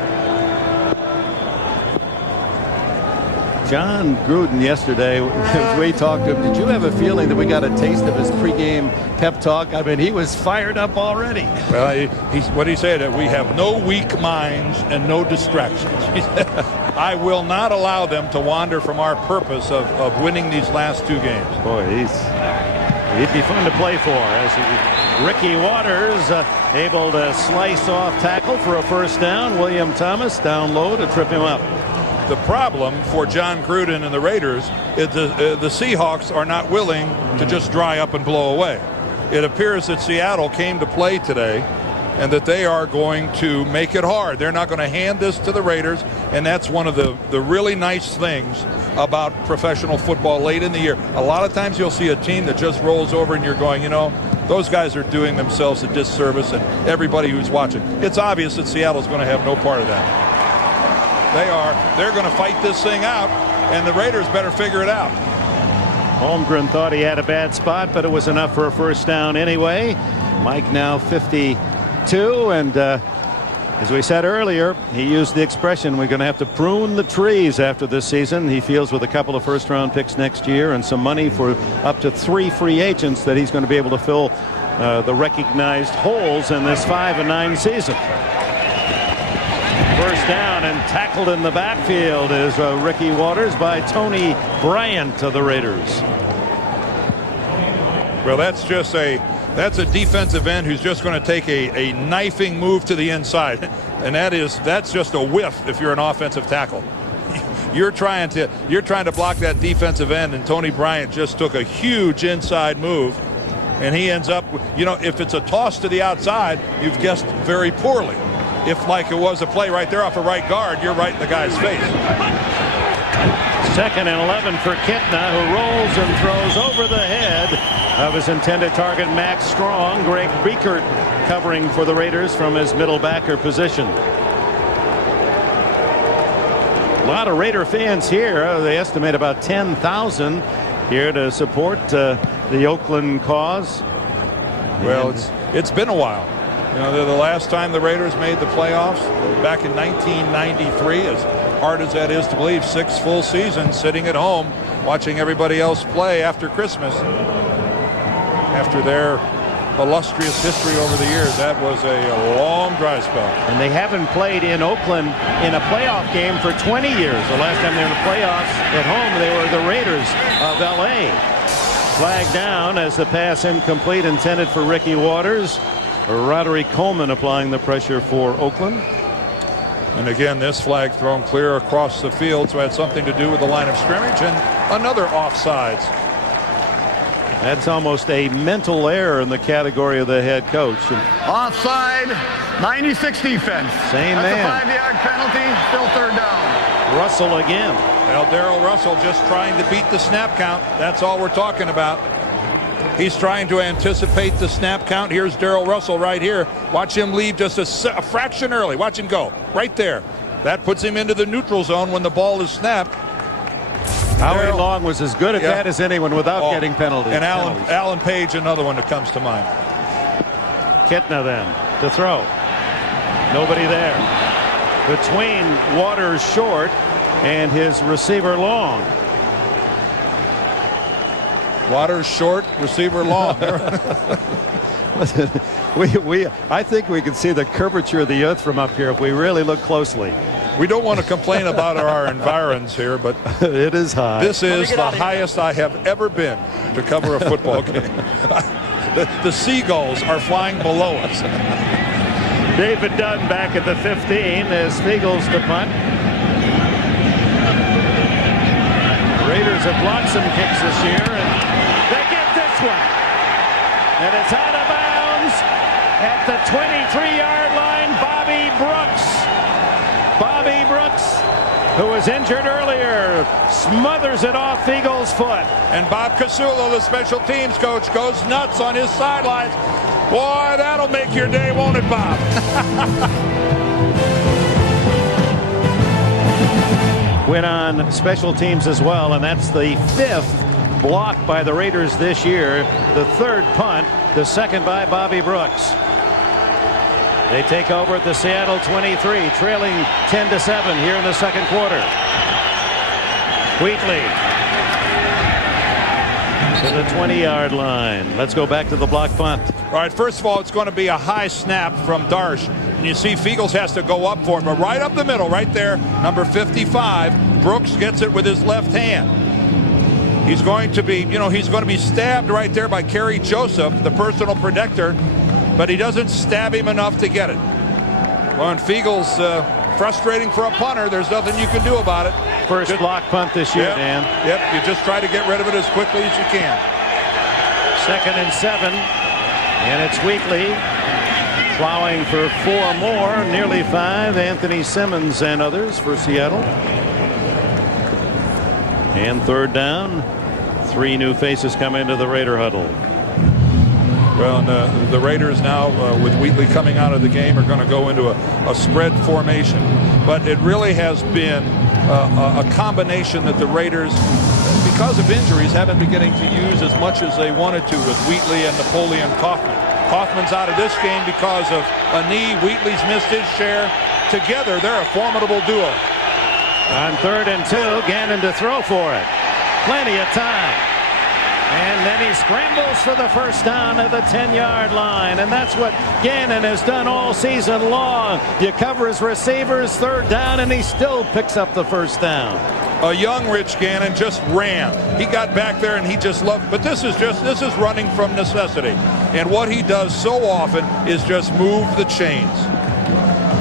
John Gruden yesterday, as we talked to him, did you have a feeling that we got a taste of his pregame pep talk? I mean, he was fired up already. Well, what he said, that we have no weak minds and no distractions. He said, I will not allow them to wander from our purpose of winning these last 2 games. Boy, he'd be fun to play for. As Ricky Waters able to slice off tackle for a first down. William Thomas down low to trip him up. The problem for John Gruden and the Raiders is the Seahawks are not willing to just dry up and blow away. It appears that Seattle came to play today and that they are going to make it hard. They're not going to hand this to the Raiders, and that's one of the really nice things about professional football late in the year. A lot of times you'll see a team that just rolls over and you're going, you know, those guys are doing themselves a disservice, and everybody who's watching. It's obvious that Seattle's going to have no part of that. They're going to fight this thing out, and the Raiders better figure it out. Holmgren thought he had a bad spot, but it was enough for a first down anyway. Mike now 52, and as we said earlier, he used the expression, we're going to have to prune the trees after this season. He feels with a couple of first-round picks next year and some money for up to 3 free agents that he's going to be able to fill the recognized holes in this 5-9 season. First down, and tackled in the backfield is Ricky Waters by Tony Bryant of the Raiders. Well, that's a defensive end who's just going to take a knifing move to the inside, and that's just a whiff if you're an offensive tackle. You're trying to block that defensive end, and Tony Bryant just took a huge inside move, and he ends up, you know, if it's a toss to the outside, you've guessed very poorly. If, like it was a play right there off a right guard, you're right in the guy's face. 2nd and 11 for Kitna, who rolls and throws over the head of his intended target, Max Strong. Greg Biekert covering for the Raiders from his middle backer position. A lot of Raider fans here. They estimate about 10,000 here to support the Oakland cause. Well, it's been a while. You know, the last time the Raiders made the playoffs back in 1993, as hard as that is to believe, 6 full seasons sitting at home watching everybody else play after Christmas. After their illustrious history over the years, that was a long dry spell. And they haven't played in Oakland in a playoff game for 20 years. The last time they were in the playoffs at home, they were the Raiders of L.A. Flag down as the pass incomplete, intended for Ricky Waters. Roderick Coleman applying the pressure for Oakland. And again, this flag thrown clear across the field, so it had something to do with the line of scrimmage, and another offsides. That's almost a mental error in the category of the head coach. And Offside, 96 defense. Same That's man. a 5-yard penalty, still third down. Russell again. Well, Darrell Russell just trying to beat the snap count. That's all we're talking about. He's trying to anticipate the snap count. Here's Darrell Russell right here. Watch him leave just a fraction early. Watch him go right there. That puts him into the neutral zone when the ball is snapped. Howie Long was as good at that as anyone without getting penalties. And Alan Page, another one that comes to mind. Kitna then to throw. Nobody there. Between Waters short and his receiver Long. Waters short, receiver long. Listen, I think we can see the curvature of the earth from up here if we really look closely. We don't want to complain about our environs here, but it is high. This is the highest I have ever been to cover a football game. The seagulls are flying below us. David Dunn back at the 15 as Spiegels to punt. Raiders have blocked some kicks this year, and they get this one. And it's out of bounds at the 23-yard line. Bobby Brooks, who was injured earlier, smothers it off Eagles' foot. And Bob Casulo, the special teams coach, goes nuts on his sidelines. Boy, that'll make your day, won't it, Bob? Went on special teams as well, and that's the 5th block by the Raiders this year. The 3rd punt, the 2nd by Bobby Brooks. They take over at the Seattle 23, trailing 10-7 here in the 2nd quarter. Wheatley to the 20-yard line. Let's go back to the block punt. All right, first of all, it's going to be a high snap from Darsh. And you see Fiegels has to go up for him, but right up the middle, right there, number 55, Brooks gets it with his left hand. He's going to be, he's going to be stabbed right there by Kerry Joseph, the personal protector, but he doesn't stab him enough to get it. Well, and Fiegels, frustrating for a punter. There's nothing you can do about it. First block punt this year, Dan. Yep, you just try to get rid of it as quickly as you can. 2nd and 7, and it's Wheatley plowing for 4 more, nearly 5. Anthony Simmons and others for Seattle. And 3rd down. 3 new faces come into the Raider huddle. Well, and the Raiders now, with Wheatley coming out of the game, are going to go into a spread formation. But it really has been a combination that the Raiders, because of injuries, haven't been getting to use as much as they wanted to with Wheatley and Napoleon Kaufman. Kaufman's out of this game because of a knee. Wheatley's missed his share. Together, they're a formidable duo. On 3rd and 2, Gannon to throw for it. Plenty of time. And then he scrambles for the first down at the 10-yard line. And that's what Gannon has done all season long. You cover his receivers, 3rd down, and he still picks up the first down. A young Rich Gannon just ran. He got back there and he just loved it. But this is running from necessity. And what he does so often is just move the chains.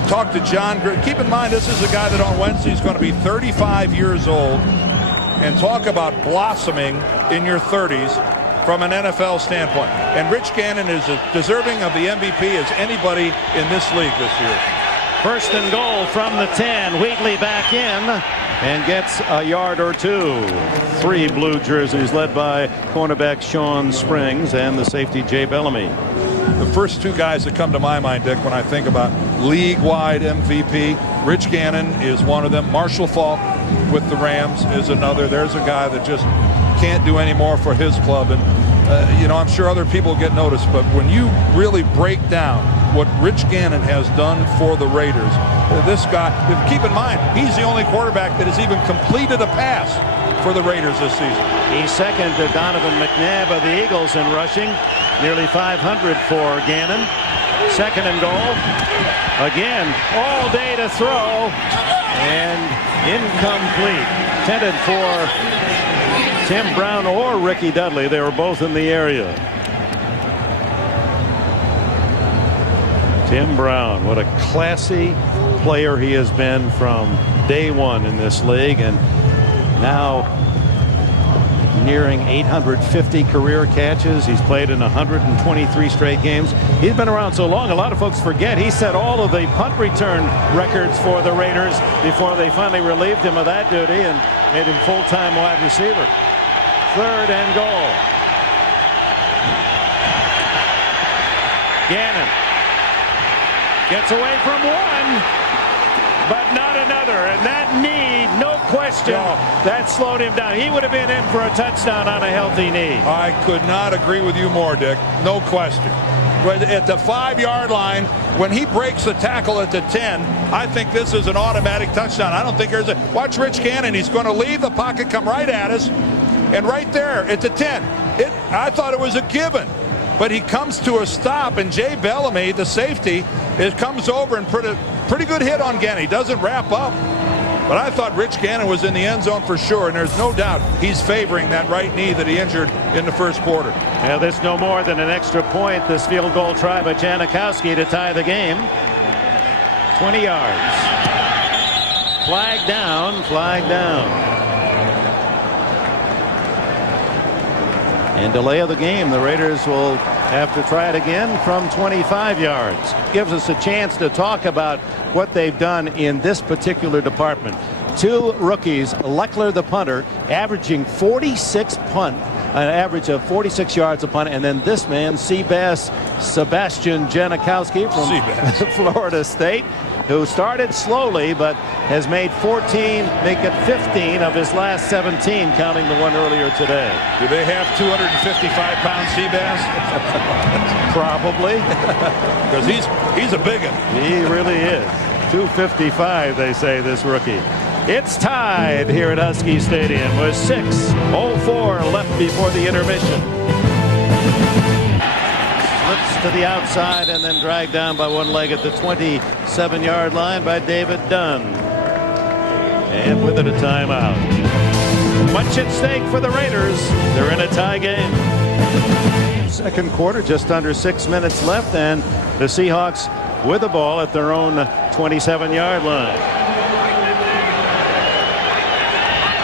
Talk to John. Keep in mind, this is a guy that on Wednesday is going to be 35 years old. And talk about blossoming in your 30s from an NFL standpoint. And Rich Gannon is as deserving of the MVP as anybody in this league this year. 1st and goal from the 10. Wheatley back in and gets a yard or 2. 3 blue jerseys led by cornerback Sean Springs and the safety Jay Bellamy. The first 2 guys that come to my mind, Dick, when I think about league-wide MVP, Rich Gannon is one of them. Marshall Faulk with the Rams is another. There's a guy that just can't do any more for his club. And, I'm sure other people get noticed, but when you really break down what Rich Gannon has done for the Raiders, this guy, keep in mind, he's the only quarterback that has even completed a pass for the Raiders this season. He's second to Donovan McNabb of the Eagles in rushing. Nearly 500 for Gannon. Second and goal. Again, all day to throw. And incomplete. Intended for Tim Brown or Ricky Dudley. They were both in the area. Tim Brown, what a classy player he has been from day one in this league, and now nearing 850 career catches. He's played in 123 straight games. He's been around so long, a lot of folks forget he set all of the punt return records for the Raiders before they finally relieved him of that duty and made him full-time wide receiver. Third and goal. Gannon gets away from one, but not another. And that knee, no question, that slowed him down. He would have been in for a touchdown on a healthy knee. I could not agree with you more, Dick. No question. But at the 5-yard line, when he breaks the tackle at the 10, I think this is an automatic touchdown. I don't think there's a... Watch Rich Gannon. He's going to leave the pocket, come right at us, and right there at the 10. I thought it was a given. But he comes to a stop, and Jay Bellamy, the safety, comes over and put a pretty good hit on Gannon. He doesn't wrap up. But I thought Rich Gannon was in the end zone for sure, and there's no doubt he's favoring that right knee that he injured in the first quarter. Now, this no more than an extra point. This field goal try by Janikowski to tie the game. 20 yards. Flag down, flag down. And delay of the game. The Raiders will have to try it again from 25 yards. Gives us a chance to talk about what they've done in this particular department. Two rookies, Leckler the punter, averaging 46 punt, an average of 46 yards a punt, and then this man, Sebastian Janikowski from Florida State, who started slowly but has made 14, make it 15 of his last 17, counting the one earlier today. Do they have 255-pound Seabass? Probably. Because he's a big one. He really is. 255, they say, this rookie. It's tied here at Husky Stadium with 6:04 left before the intermission. Slips to the outside and then dragged down by one leg at the 27-yard line by David Dunn. And with it a timeout. Much at stake for the Raiders. They're in a tie game. Second quarter, just under 6 minutes left, and the Seahawks with the ball at their own 27-yard line.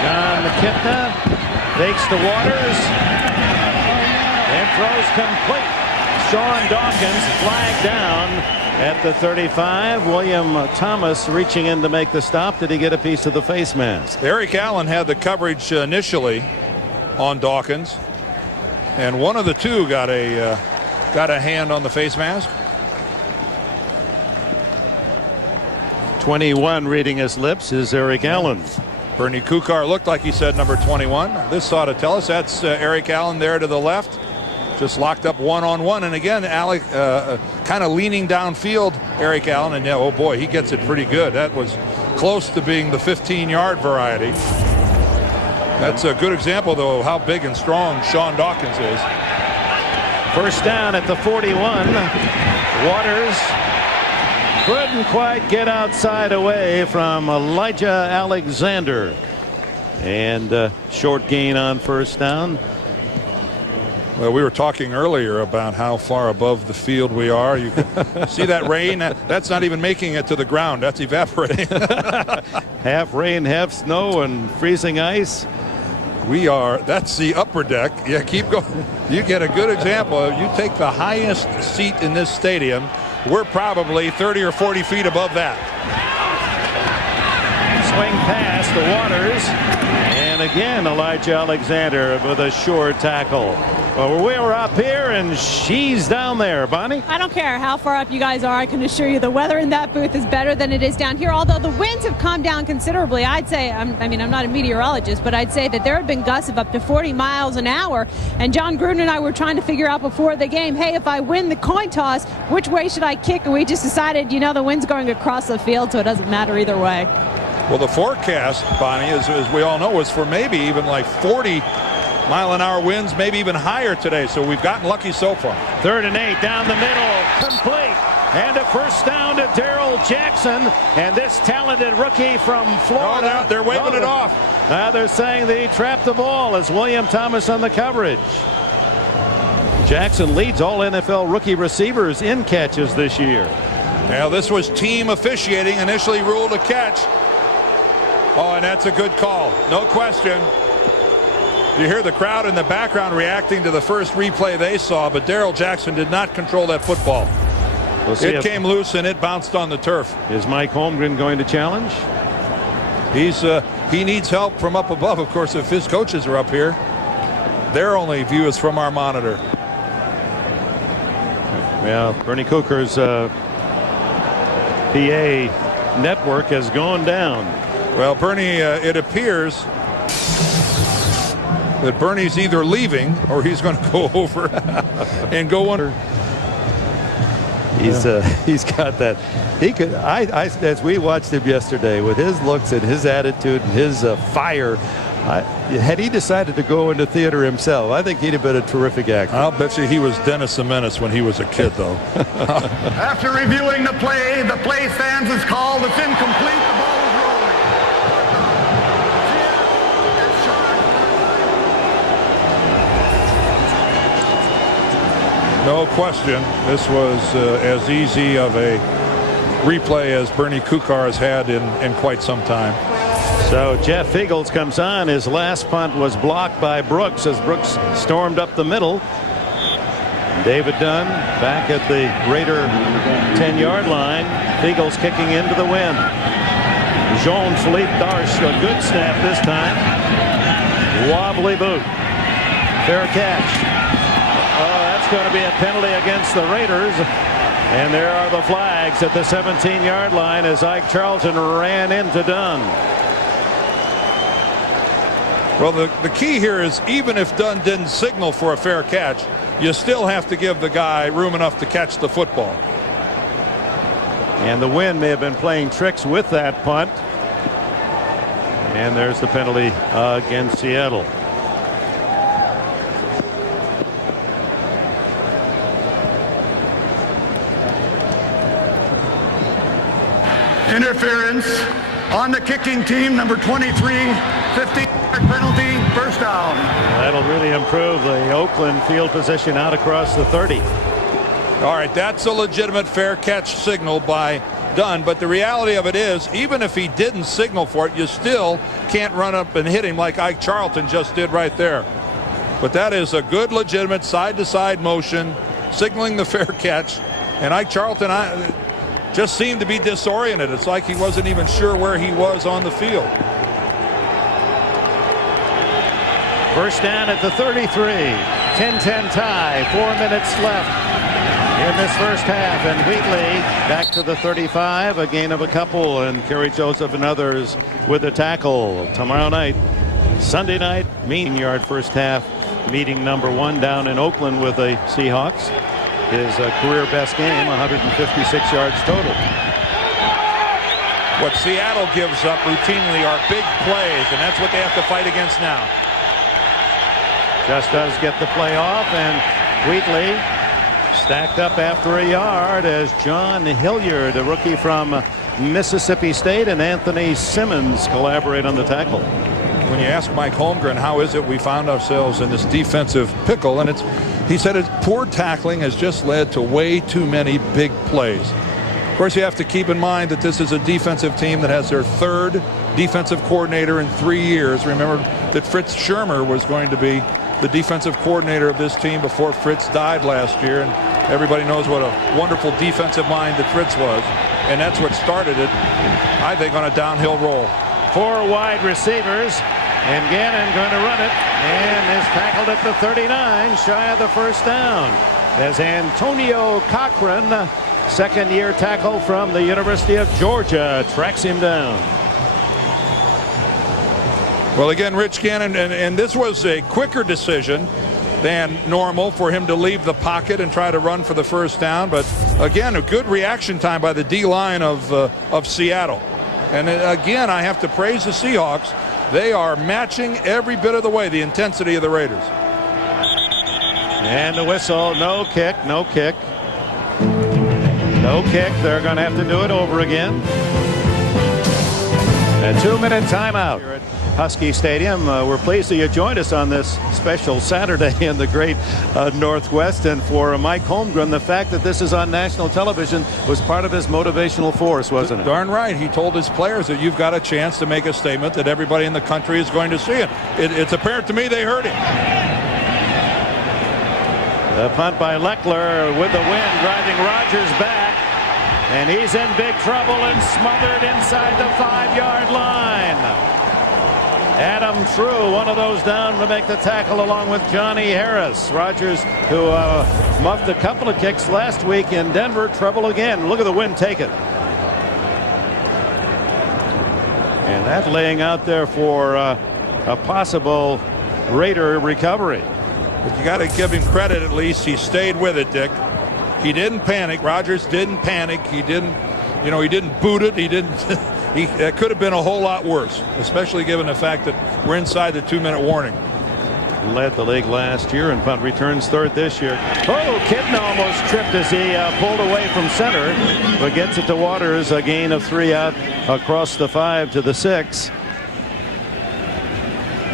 John McKippna fakes to Waters and throws complete. Sean Dawkins flagged down at the 35. William Thomas reaching in to make the stop. Did he get a piece of the face mask? Eric Allen had the coverage initially on Dawkins, and one of the two got a hand on the face mask. 21 reading his lips is Eric Allen. Bernie Kukar looked like he said number 21. This ought to tell us that's Eric Allen there to the left, just locked up one-on-one. And again, Alec kind of leaning downfield, Eric Allen, and yeah, oh boy, he gets it pretty good. That was close to being the 15-yard variety. That's a good example, though, of how big and strong Sean Dawkins is. First down at the 41. Waters couldn't quite get outside away from Elijah Alexander. And short gain on first down. Well, we were talking earlier about how far above the field we are. You can see that rain. That's not even making it to the ground. That's evaporating. Half rain, half snow, and freezing ice. That's the upper deck. Yeah, keep going. You get a good example. You take the highest seat in this stadium. We're probably 30 or 40 feet above that. Swing pass to Waters. And again, Elijah Alexander with a sure tackle. Well, we were up here, and she's down there. Bonnie? I don't care how far up you guys are. I can assure you the weather in that booth is better than it is down here. Although the winds have calmed down considerably. I'd say, I'm not a meteorologist, but I'd say that there have been gusts of up to 40 miles an hour. And John Gruden and I were trying to figure out before the game, hey, if I win the coin toss, which way should I kick? And we just decided, the wind's going across the field, so it doesn't matter either way. Well, the forecast, Bonnie, as we all know, is for maybe even like 40-mile-an-hour winds, maybe even higher today. So we've gotten lucky so far. 3rd and 8 down the middle, complete. And a first down to Darrell Jackson. And this talented rookie from Florida. They're waving it off. Now they're saying they trapped the ball as William Thomas on the coverage. Jackson leads all NFL rookie receivers in catches this year. Now this was team officiating, initially ruled a catch. Oh, and that's a good call. No question. You hear the crowd in the background reacting to the first replay they saw, but Darrell Jackson did not control that football. It came loose and it bounced on the turf. Is Mike Holmgren going to challenge? He needs help from up above. Of course, if his coaches are up here, their only view is from our monitor. Well, Bernie Cooker's PA network has gone down. Well, Bernie, it appears that Bernie's either leaving or he's going to go over and go under. He's got that. He could. As we watched him yesterday, with his looks and his attitude and his fire, had he decided to go into theater himself, I think he'd have been a terrific actor. I'll bet you he was Dennis the Menace when he was a kid, though. After reviewing the play stands as called. It's incomplete. The ball is rolling. No question, this was as easy of a replay as Bernie Kukar has had in quite some time. So Jeff Fiegels comes on. His last punt was blocked by Brooks as Brooks stormed up the middle. David Dunn back at the Raider 10-yard line. Fiegels kicking into the wind. Jean-Philippe Darche, a good snap this time. Wobbly boot. Fair catch. Oh, that's going to be a penalty against the Raiders. And there are the flags at the 17-yard line as Ike Charlton ran into Dunn. Well, the key here is even if Dunn didn't signal for a fair catch, you still have to give the guy room enough to catch the football. And the wind may have been playing tricks with that punt. And there's the penalty against Seattle. Interference on the kicking team, number 23, 15-yard penalty, first down. That'll really improve the Oakland field position out across the 30. All right, that's a legitimate fair catch signal by Dunn, but the reality of it is, even if he didn't signal for it, you still can't run up and hit him like Ike Charlton just did right there. But that is a good, legitimate side-to-side motion, signaling the fair catch. And Ike Charlton just seemed to be disoriented. It's like he wasn't even sure where he was on the field. First down at the 33. 10-10 tie. 4 minutes left in this first half. And Wheatley back to the 35. A gain of a couple. And Kerry Joseph and others with a tackle. Tomorrow night, Sunday night, yard first half meeting number 1 down in Oakland with the Seahawks. His career best game, 156 yards total. What Seattle gives up routinely are big plays, and that's what they have to fight against now. Just does get the play off, and Wheatley stacked up after a yard as John Hilliard, a rookie from Mississippi State, and Anthony Simmons collaborate on the tackle. When you ask Mike Holmgren, how is it we found ourselves in this defensive pickle, and he said his poor tackling has just led to way too many big plays. Of course, you have to keep in mind that this is a defensive team that has their 3rd defensive coordinator in 3 years. Remember that Fritz Schirmer was going to be the defensive coordinator of this team before Fritz died last year, and everybody knows what a wonderful defensive mind that Fritz was, and that's what started it, I think, on a downhill roll. 4 wide receivers, and Gannon going to run it, and is tackled at the 39, shy of the first down, as Antonio Cochran, second-year tackle from the University of Georgia, tracks him down. Well, again, Rich Gannon, and this was a quicker decision than normal for him to leave the pocket and try to run for the first down. But again, a good reaction time by the D-line of Seattle. And again, I have to praise the Seahawks. They are matching every bit of the way the intensity of the Raiders. And the whistle, no kick, no kick. No kick. They're going to have to do it over again. A 2-minute timeout here at Husky Stadium. We're pleased that you joined us on this special Saturday in the great Northwest. And for Mike Holmgren, the fact that this is on national television was part of his motivational force, wasn't it? Darn right. He told his players that you've got a chance to make a statement that everybody in the country is going to see it. It's apparent to me they heard him. The punt by Leckler with the wind driving Rodgers back. And he's in big trouble and smothered inside the 5-yard line. Adam True, one of those down to make the tackle along with Johnny Harris. Rodgers, who muffed a couple of kicks last week in Denver, trouble again. Look at the wind take it. And that laying out there for a possible Raider recovery. But you got to give him credit, at least. He stayed with it, Dick. He didn't panic. Rodgers didn't panic. He didn't, he didn't boot it. He didn't. It could have been a whole lot worse, especially given the fact that we're inside the 2-minute warning. Led the league last year and punt returns third this year. Oh, Kitten almost tripped as he pulled away from center, but gets it to Waters. A gain of 3 out across the 5 to the 6.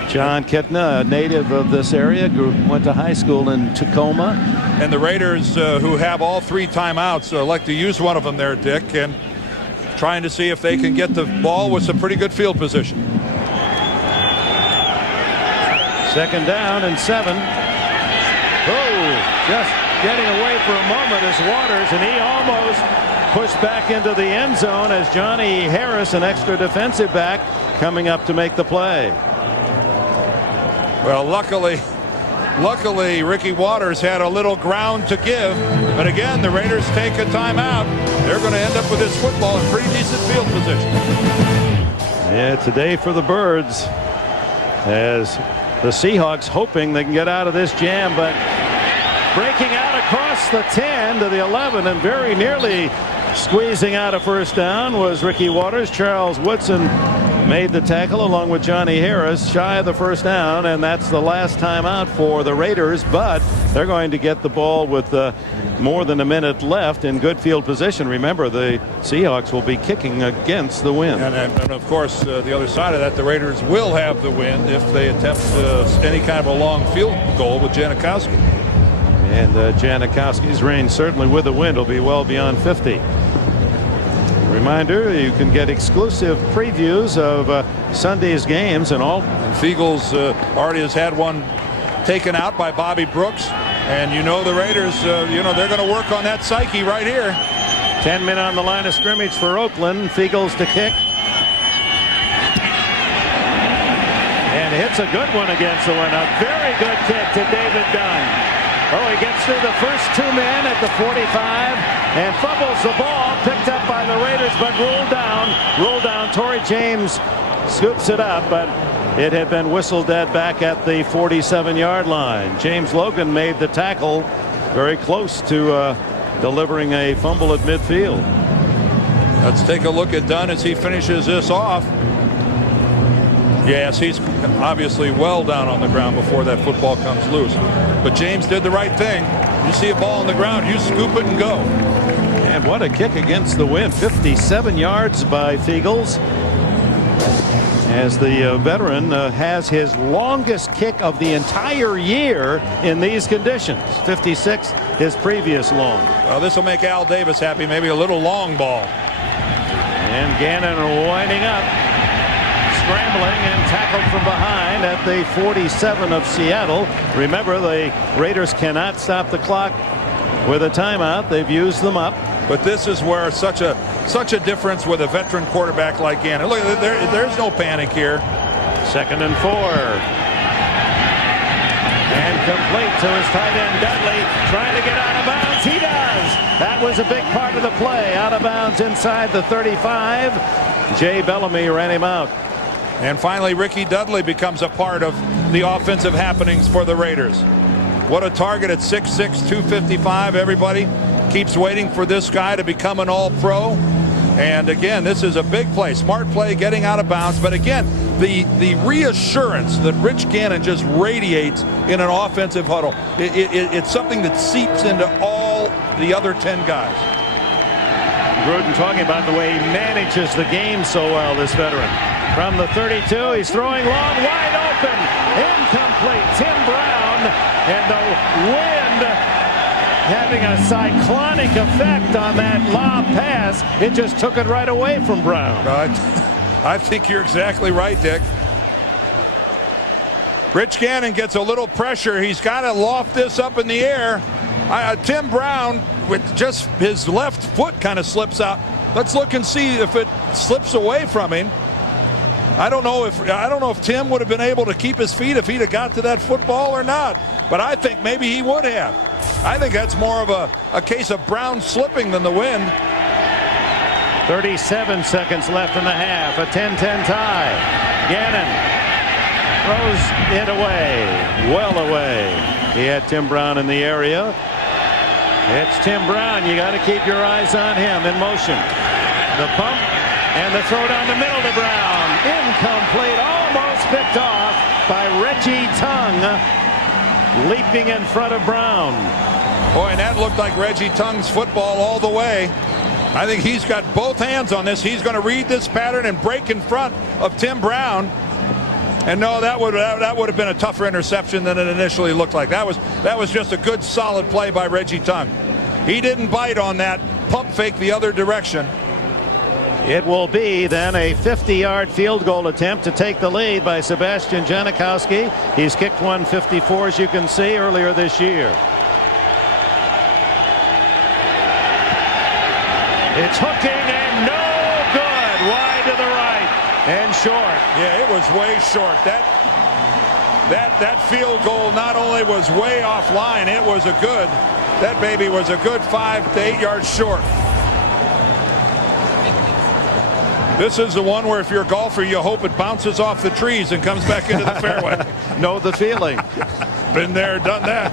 John Kitna, a native of this area, went to high school in Tacoma. And the Raiders, who have all 3 timeouts, like to use one of them there, Dick, and trying to see if they can get the ball with some pretty good field position. 2nd down and 7. Oh, just getting away for a moment is Waters, and he almost pushed back into the end zone as Johnny Harris, an extra defensive back, coming up to make the play. Well, luckily, Ricky Waters had a little ground to give. But again, the Raiders take a timeout. They're going to end up with this football in pretty decent field position. Yeah, today for the Birds, as the Seahawks hoping they can get out of this jam, but breaking out across the 10 to the 11 and very nearly squeezing out a first down was Ricky Waters. Charles Woodson made the tackle along with Johnny Harris, shy of the first down, and that's the last time out for the Raiders, but they're going to get the ball with more than a minute left in good field position. Remember, the Seahawks will be kicking against the wind. And of course, the other side of that, the Raiders will have the wind if they attempt any kind of a long field goal with Janikowski. And Janikowski's range, certainly with the wind, will be well beyond 50. Reminder, you can get exclusive previews of Sunday's games and all. Fiegels already has had one taken out by Bobby Brooks. And the Raiders, they're going to work on that psyche right here. 10 men on the line of scrimmage for Oakland. Fiegels to kick. And hits a good one against the wind. A very good kick to David Dunn. Oh, he gets through the first 2 men at the 45 and fumbles the ball, picked up by the Raiders, but ruled down. Torrey James scoops it up, but it had been whistled at back at the 47-yard line. James Logan made the tackle very close to delivering a fumble at midfield. Let's take a look at Dunn as he finishes this off. Yes, he's obviously well down on the ground before that football comes loose. But James did the right thing. You see a ball on the ground, you scoop it and go. And what a kick against the wind. 57 yards by Fiegels. As the veteran has his longest kick of the entire year in these conditions. 56, his previous long. Well, this will make Al Davis happy. Maybe a little long ball. And Gannon winding up. Scrambling and tackled from behind at the 47 of Seattle. Remember, the Raiders cannot stop the clock with a timeout. They've used them up. But this is where such a difference with a veteran quarterback like Gannon. Look, there's no panic here. 2nd and 4. And complete to his tight end Dudley, trying to get out of bounds. He does. That was a big part of the play. Out of bounds inside the 35. Jay Bellamy ran him out. And finally, Ricky Dudley becomes a part of the offensive happenings for the Raiders. What a target at 6'6", 255. Everybody keeps waiting for this guy to become an all-pro. And again, this is a big play, smart play, getting out of bounds. But again, the reassurance that Rich Gannon just radiates in an offensive huddle, it's something that seeps into all the other 10 guys. Gruden talking about the way he manages the game so well, this veteran. From the 32, he's throwing long, wide open, incomplete. Tim Brown, and the wind having a cyclonic effect on that lob pass. It just took it right away from Brown. I think you're exactly right, Dick. Rich Gannon gets a little pressure. He's got to loft this up in the air. Tim Brown, with just his left foot, kind of slips out. Let's look and see if it slips away from him. I don't know if Tim would have been able to keep his feet if he'd have got to that football or not. But I think maybe he would have. I think that's more of a case of Brown slipping than the wind. 37 seconds left in the half. A 10-10 tie. Gannon throws it away. Well away. He had Tim Brown in the area. It's Tim Brown. You got to keep your eyes on him in motion. The pump and the throw down the middle to Brown. Incomplete. Almost picked off by Reggie Tongue. Leaping in front of Brown. Boy, and that looked like Reggie Tongue's football all the way. I think he's got both hands on this. He's going to read this pattern and break in front of Tim Brown. And no, that would have been a tougher interception than it initially looked like. That was just a good, solid play by Reggie Tongue. He didn't bite on that pump fake the other direction. It will be then a 50-yard field goal attempt to take the lead by Sebastian Janikowski. He's kicked 154, as you can see, earlier this year. It's hooking and no good. Wide to the right and short. Yeah, it was way short. That field goal not only was way offline, it was that baby was a good 5 to 8 yards short. This is the one where if you're a golfer, you hope it bounces off the trees and comes back into the fairway. Know the feeling. Been there, done that.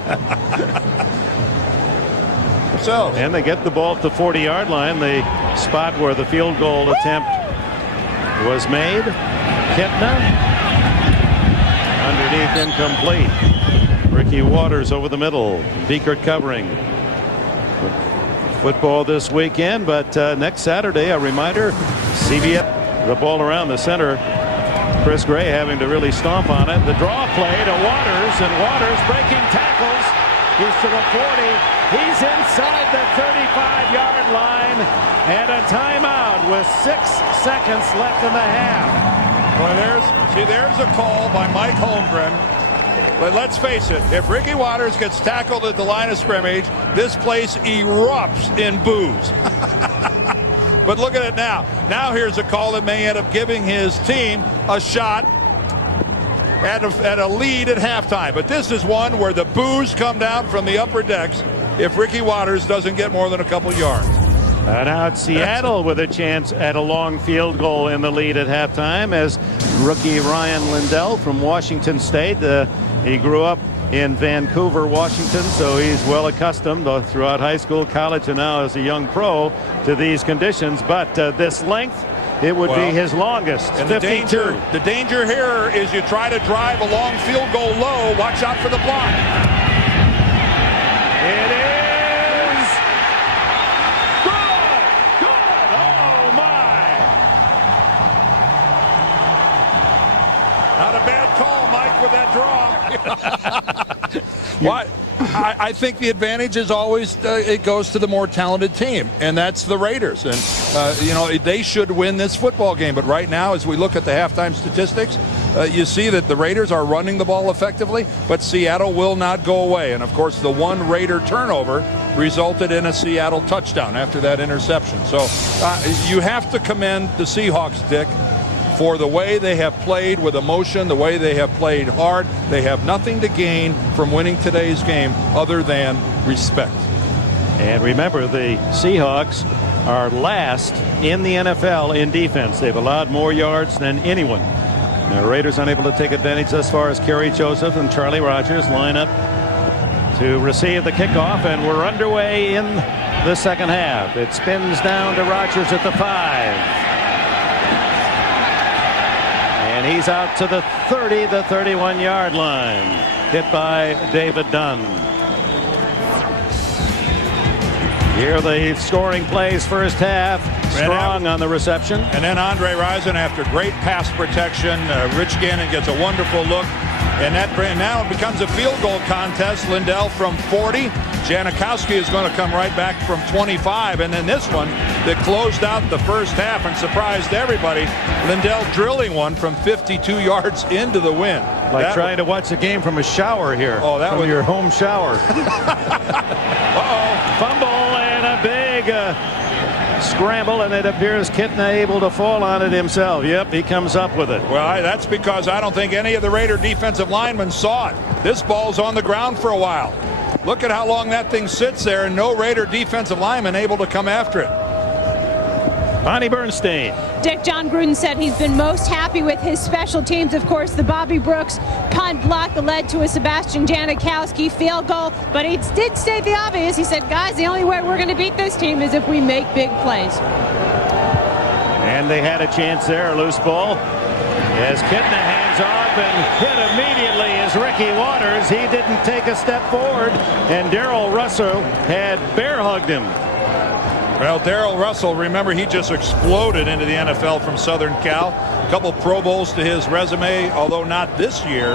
So, and they get the ball at the 40-yard line, the spot where the field goal attempt was made. Kipna underneath, incomplete. Ricky Waters over the middle. Beekert covering. Football this weekend, but next Saturday, a reminder, CBS, the ball around the center. Chris Gray having to really stomp on it. The draw play to Waters, and Waters breaking tackles. He's to the 40. He's inside the 35-yard line, and a timeout with 6 seconds left in the half. Well, there's a call by Mike Holmgren. But let's face it, if Ricky Waters gets tackled at the line of scrimmage, this place erupts in boos. But look at it now. Now here's a call that may end up giving his team a shot at a lead at halftime. But this is one where the boos come down from the upper decks if Ricky Waters doesn't get more than a couple yards. And now it's Seattle with a chance at a long field goal in the lead at halftime as rookie Ryan Lindell from Washington State. He grew up in Vancouver, Washington, so he's well accustomed throughout high school, college, and now as a young pro to these conditions. But this length, it would be his longest. And 52. The danger here is you try to drive a long field goal low. Watch out for the block. It is good. Good. Oh my. Not a bad call, Mike, with that draw. What? I think the advantage is always it goes to the more talented team, and that's the Raiders. And they should win this football game. But right now, as we look at the halftime statistics, you see that the Raiders are running the ball effectively, but Seattle will not go away. And of course, the one Raider turnover resulted in a Seattle touchdown after that interception. So you have to commend the Seahawks, Dick, for the way they have played with emotion, the way they have played hard. They have nothing to gain from winning today's game other than respect. And remember, the Seahawks are last in the NFL in defense. They've allowed more yards than anyone. The Raiders unable to take advantage thus far as Kerry Joseph and Charlie Rogers line up to receive the kickoff, and we're underway in the second half. It spins down to Rodgers at the 5. And he's out to the 30, the 31-yard line. Hit by David Dunn. Here are the scoring plays first half. Strong on the reception. And then Andre Rison after great pass protection. Rich Gannon gets a wonderful look. And now it becomes a field goal contest. Lindell from 40. Janikowski is going to come right back from 25. And then this one that closed out the first half and surprised everybody. Lindell drilling one from 52 yards into the wind. Like trying to watch the game from a shower here. Oh, that was your home shower. Fumble and a big scramble, and it appears Kitna able to fall on it himself. Yep, he comes up with it. Well, that's because I don't think any of the Raider defensive linemen saw it. This ball's on the ground for a while. Look at how long that thing sits there, and no Raider defensive lineman able to come after it. Bonnie Bernstein. Dick, John Gruden said he's been most happy with his special teams. Of course, the Bobby Brooks punt block that led to a Sebastian Janikowski field goal. But he did state the obvious. He said, guys, the only way we're going to beat this team is if we make big plays. And they had a chance there, a loose ball. As Kitna hands off and hit immediately is Ricky Waters. He didn't take a step forward, and Darrell Russell had bear hugged him. Well, Darrell Russell, remember, he just exploded into the NFL from Southern Cal. A couple Pro Bowls to his resume, although not this year.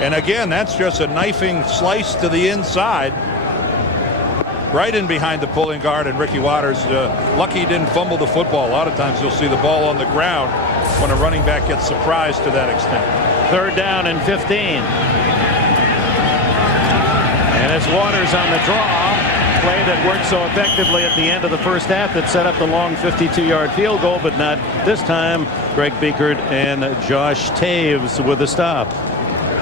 And again, that's just a knifing slice to the inside. Right in behind the pulling guard, and Ricky Waters, lucky he didn't fumble the football. A lot of times you'll see the ball on the ground when a running back gets surprised to that extent. 3rd down and 15. And it's Waters on the draw. Play that worked so effectively at the end of the first half that set up the long 52-yard field goal, but not this time. Greg Biekert and Josh Taves with a stop.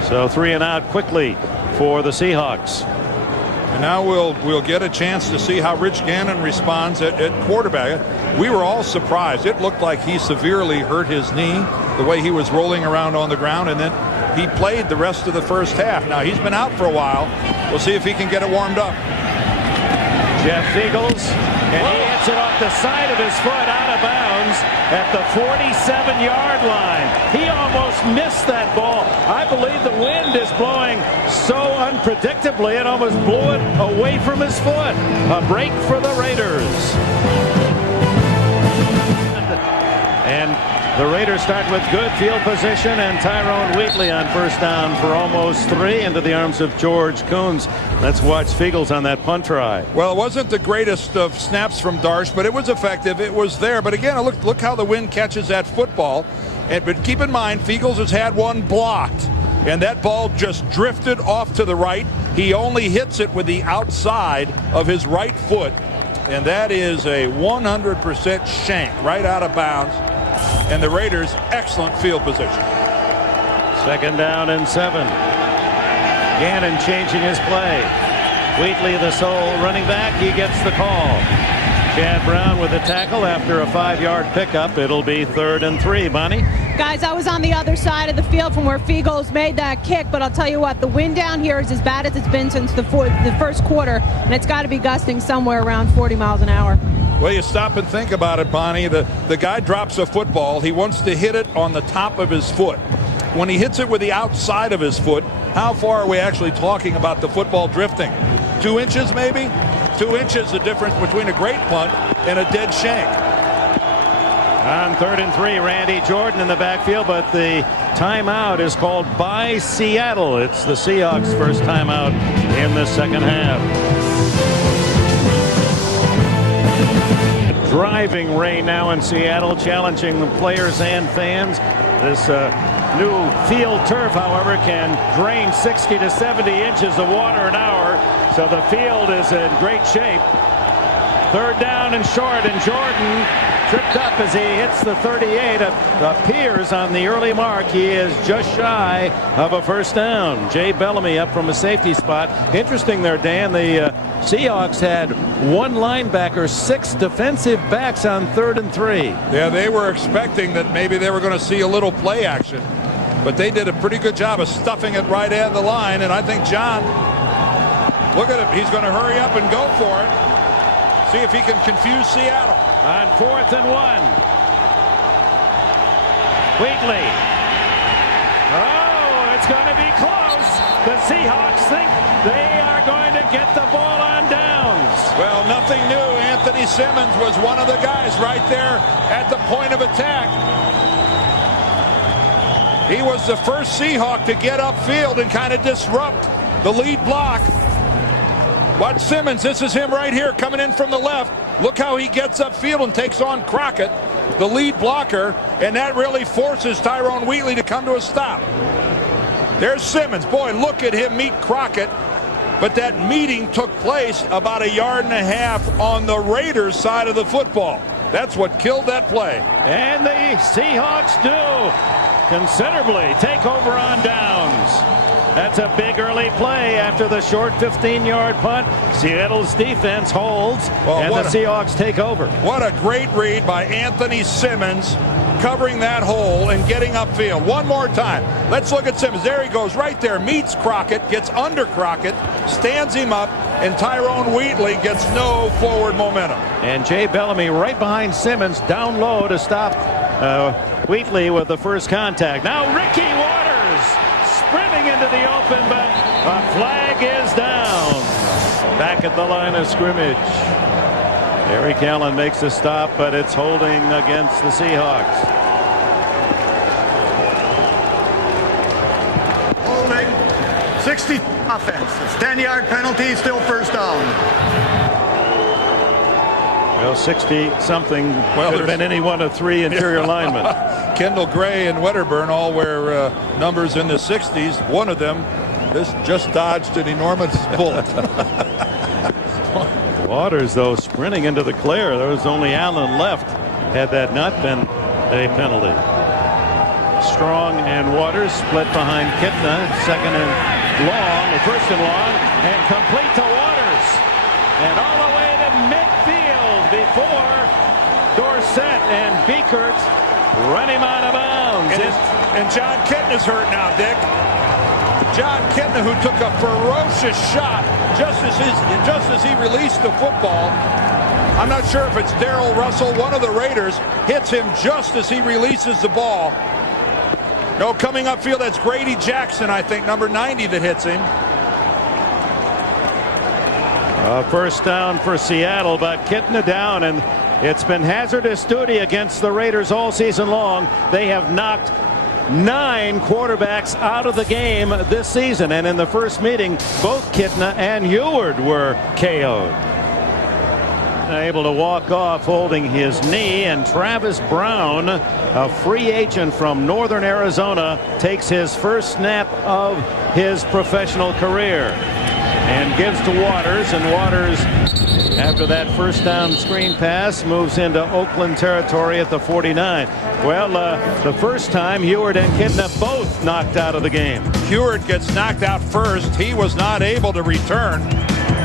So 3 and out quickly for the Seahawks. And now we'll get a chance to see how Rich Gannon responds at quarterback. We were all surprised. It looked like he severely hurt his knee, the way he was rolling around on the ground, and then he played the rest of the first half. Now he's been out for a while. We'll see if he can get it warmed up. Jeff Fiegels, and he hits it off the side of his foot out of bounds at the 47-yard line. He almost missed that ball. I believe the wind is blowing so unpredictably it almost blew it away from his foot. A break for the Raiders. And the Raiders start with good field position, and Tyrone Wheatley on first down for almost 3 into the arms of George Coons. Let's watch Fiegels on that punt try. Well, it wasn't the greatest of snaps from Darsh, but it was effective. It was there. But again, look how the wind catches that football. But keep in mind, Fiegels has had one blocked, and that ball just drifted off to the right. He only hits it with the outside of his right foot, and that is a 100% shank right out of bounds. And the Raiders, excellent field position. 2nd down and 7. Gannon changing his play. Wheatley, the sole running back, he gets the call. Chad Brown with the tackle after a 5-yard pickup. It'll be 3rd and 3. Bonnie? Guys, I was on the other side of the field from where Fiegels made that kick, but I'll tell you what, the wind down here is as bad as it's been since the first quarter, and it's got to be gusting somewhere around 40 miles an hour. Well, you stop and think about it, Bonnie. The guy drops a football. He wants to hit it on the top of his foot. When he hits it with the outside of his foot, how far are we actually talking about the football drifting? 2 inches, maybe? 2 inches, the difference between a great punt and a dead shank. On 3rd and 3, Randy Jordan in the backfield, but the timeout is called by Seattle. It's the Seahawks' first timeout in the second half. Driving rain now in Seattle, challenging the players and fans. This new field turf, however, can drain 60 to 70 inches of water an hour, so the field is in great shape. 3rd down and short, and Jordan tripped up as he hits the 38. Appears on the early mark. He is just shy of a first down. Jay Bellamy up from a safety spot. Interesting there, Dan. The Seahawks had 1 linebacker, 6 defensive backs on 3rd and 3. Yeah, they were expecting that maybe they were going to see a little play action, but they did a pretty good job of stuffing it right at the line. And I think John, look at him. He's going to hurry up and go for it. See if he can confuse Seattle. On 4th and 1. Wheatley. Oh, it's going to be close. The Seahawks think they are going to get the ball on downs. Well, nothing new. Anthony Simmons was one of the guys right there at the point of attack. He was the first Seahawk to get upfield and kind of disrupt the lead block. Watch Simmons. This is him right here coming in from the left. Look how he gets upfield and takes on Crockett, the lead blocker, and that really forces Tyrone Wheatley to come to a stop. There's Simmons. Boy, look at him meet Crockett. But that meeting took place about 1.5 yards on the Raiders side of the football. That's what killed that play. And the Seahawks do considerably take over on downs. That's a big early play after the short 15-yard punt. Seattle's defense holds, and the Seahawks take over. What a great read by Anthony Simmons, covering that hole and getting upfield. One more time. Let's look at Simmons. There he goes right there. Meets Crockett, gets under Crockett, stands him up, and Tyrone Wheatley gets no forward momentum. And Jay Bellamy right behind Simmons, down low to stop Wheatley with the first contact. Now Ricky Waters sprinting into the open, but a flag is down. Back at the line of scrimmage. Eric Allen makes a stop, but it's holding against the Seahawks. Holding. 60 offense. It's 10-yard penalty, still first down. Well, 60-something could have been any one of 3 interior linemen. Kendall Gray and Wedderburn all wear numbers in the 60s. One of them just dodged an enormous bullet. Waters, though, sprinting into the clear. There was only Allen left had that not been a penalty. Strong and Waters split behind Kitna. Second and long, first and long, and complete to Waters. And all the way to midfield before Dorsett and Beekert run him out of bounds. And John Kitna's hurt now, Dick. John Kitna, who took a ferocious shot just as he released the football. I'm not sure if it's Darrell Russell, one of the Raiders, hits him just as he releases the ball. No, coming upfield, that's Grady Jackson, I think, number 90, that hits him. First down for Seattle, but Kitna down, and it's been hazardous duty against the Raiders all season long. They have knocked 9 quarterbacks out of the game this season, and in the first meeting both Kitna and Heward were KO'd. Able to walk off holding his knee, and Travis Brown, a free agent from Northern Arizona, takes his first snap of his professional career and gives to Waters, and Waters, after that first down screen pass, moves into Oakland territory at the 49. Well, the first time Heward and Kitna both knocked out of the game. Heward gets knocked out first. He was not able to return.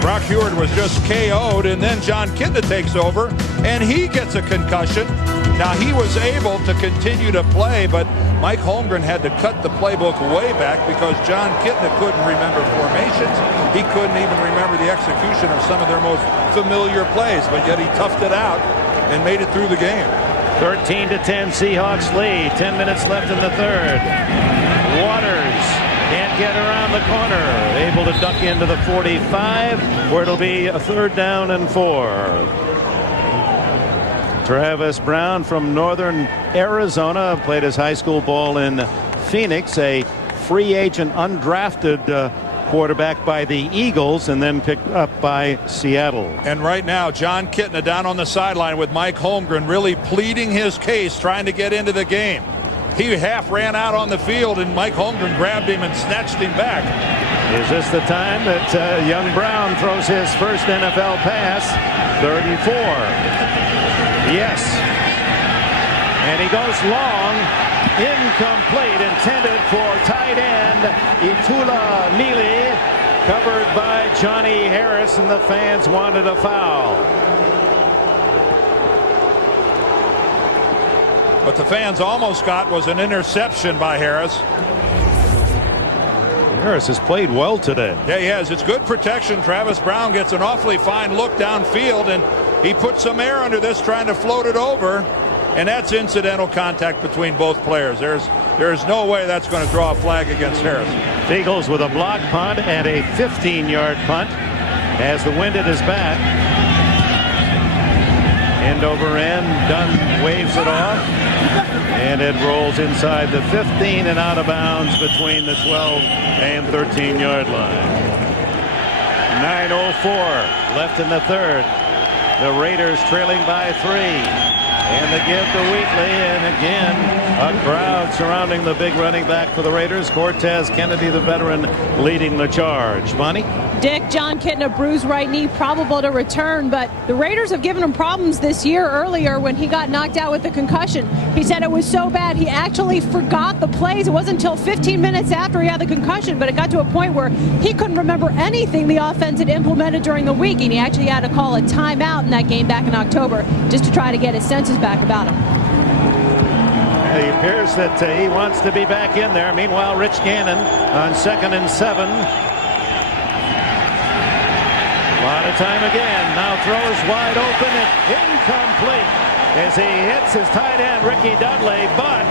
Brock Heward was just KO'd, and then John Kitna takes over, and he gets a concussion. Now, he was able to continue to play, but Mike Holmgren had to cut the playbook way back because John Kitna couldn't remember formations. He couldn't even remember the execution of some of their most familiar plays, but yet he toughed it out and made it through the game. 13-10 Seahawks lead. 10 minutes left in the third. Waters can't get around the corner. Able to duck into the 45, where it'll be a 3rd down and 4. Travis Brown from Northern Arizona played his high school ball in Phoenix, a free agent undrafted quarterback by the Eagles and then picked up by Seattle. And right now, John Kitna down on the sideline with Mike Holmgren really pleading his case, trying to get into the game. He half ran out on the field, and Mike Holmgren grabbed him and snatched him back. Is this the time that young Brown throws his first NFL pass? 3rd and 4. Yes. And he goes long. Incomplete. Intended for tight end Itula Neely. Covered by Johnny Harris, and the fans wanted a foul. What the fans almost got was an interception by Harris. Harris has played well today. Yeah, he has. It's good protection. Travis Brown gets an awfully fine look downfield, and He put some air under this trying to float it over, and that's incidental contact between both players. There's no way that's going to draw a flag against Harris. Eagles with a block punt and a 15-yard punt as the wind at his back. End over end, Dunn waves it off, and it rolls inside the 15 and out of bounds between the 12 and 13-yard line. 9:04 left in the third. The Raiders trailing by 3. And the give to Wheatley, and again a crowd surrounding the big running back for the Raiders. Cortez Kennedy, the veteran, leading the charge. Bonnie? Dick, John Kitten, a bruised right knee, probable to return, but the Raiders have given him problems this year earlier when he got knocked out with the concussion. He said it was so bad he actually forgot the plays. It wasn't until 15 minutes after he had the concussion, but it got to a point where he couldn't remember anything the offense had implemented during the week, and he actually had to call a timeout in that game back in October just to try to get his senses back about him. It appears that he wants to be back in there. Meanwhile, Rich Gannon on 2nd and 7. A lot of time again. Now throws wide open and incomplete as he hits his tight end Ricky Dudley, but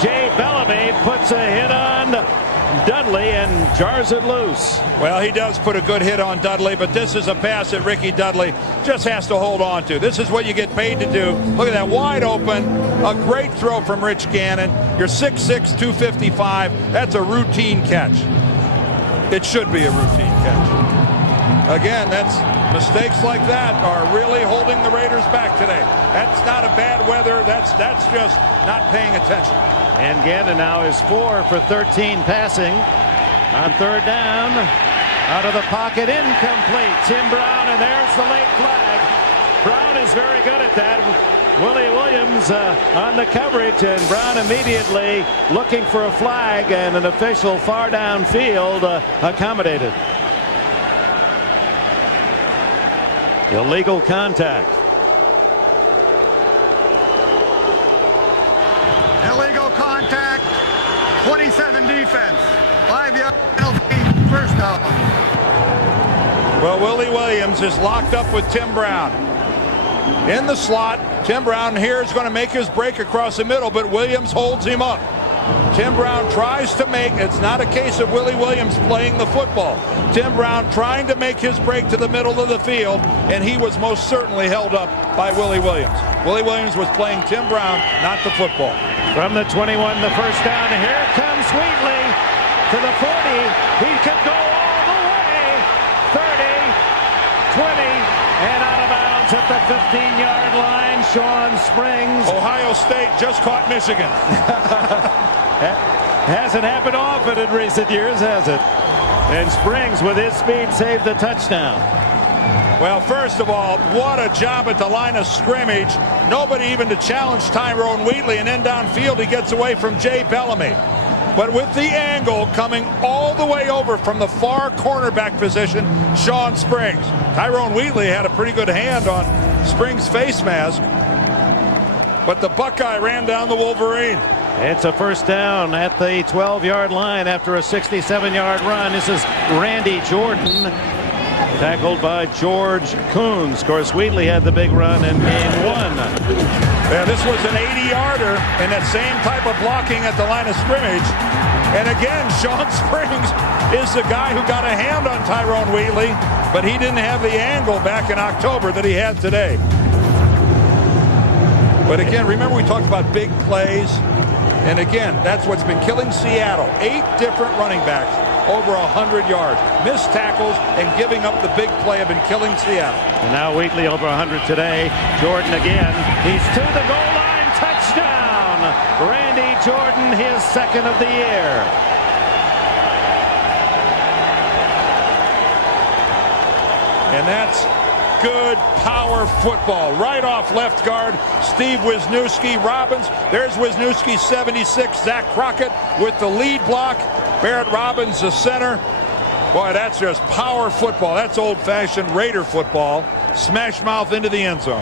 Jay Bellamy puts a hit on Dudley and jars it loose. Well, he does put a good hit on Dudley, but this is a pass that Ricky Dudley just has to hold on to. This is what you get paid to do. Look at that, wide open, a great throw from Rich Gannon. You're 6'6", 255. That's a routine catch. It should be a routine catch. Again, that's mistakes like that are really holding the Raiders back today. That's not a bad weather. That's just not paying attention. And Gannon now is 4 for 13 passing on third down. Out of the pocket, incomplete. Tim Brown, and there's the late flag. Brown is very good at that. Willie Williams on the coverage, and Brown immediately looking for a flag, and an official far downfield accommodated. Illegal contact. Illegal contact. 27 defense. 5-yard penalty. First down. Well, Willie Williams is locked up with Tim Brown. In the slot, Tim Brown here is going to make his break across the middle, but Williams holds him up. Tim Brown tries to make, it's not a case of Willie Williams playing the football. Tim Brown trying to make his break to the middle of the field, and he was most certainly held up by Willie Williams. Willie Williams was playing Tim Brown, not the football. From the 21, the first down. Here comes Wheatley to the 40. He could go all the way. 30, 20, and out of bounds at the 15-yard line. Sean Springs. Ohio State just caught Michigan. Hasn't happened often in recent years, has it? And Springs, with his speed, saved the touchdown. Well, first of all, what a job at the line of scrimmage. Nobody even to challenge Tyrone Wheatley, and then downfield he gets away from Jay Bellamy. But with the angle coming all the way over from the far cornerback position, Sean Springs. Tyrone Wheatley had a pretty good hand on Springs' face mask, but the Buckeye ran down the Wolverine. It's a first down at the 12-yard line after a 67-yard run. This is Randy Jordan, tackled by George Coons. Of course, Wheatley had the big run in game 1. Yeah, this was an 80-yarder and that same type of blocking at the line of scrimmage. And again, Sean Springs is the guy who got a hand on Tyrone Wheatley, but he didn't have the angle back in October that he had today. But again, remember we talked about big plays. And again, that's what's been killing Seattle. 8 different running backs over 100 yards. Missed tackles and giving up the big play have been killing Seattle. And now Wheatley over 100 today. Jordan again. He's to the goal line. Touchdown. Randy Jordan, his second of the year. And that's good power football. Right off left guard, Steve Wisniewski. Robbins, there's Wisniewski, 76. Zach Crockett with the lead block. Barrett Robbins, the center. Boy, that's just power football. That's old-fashioned Raider football. Smash mouth into the end zone.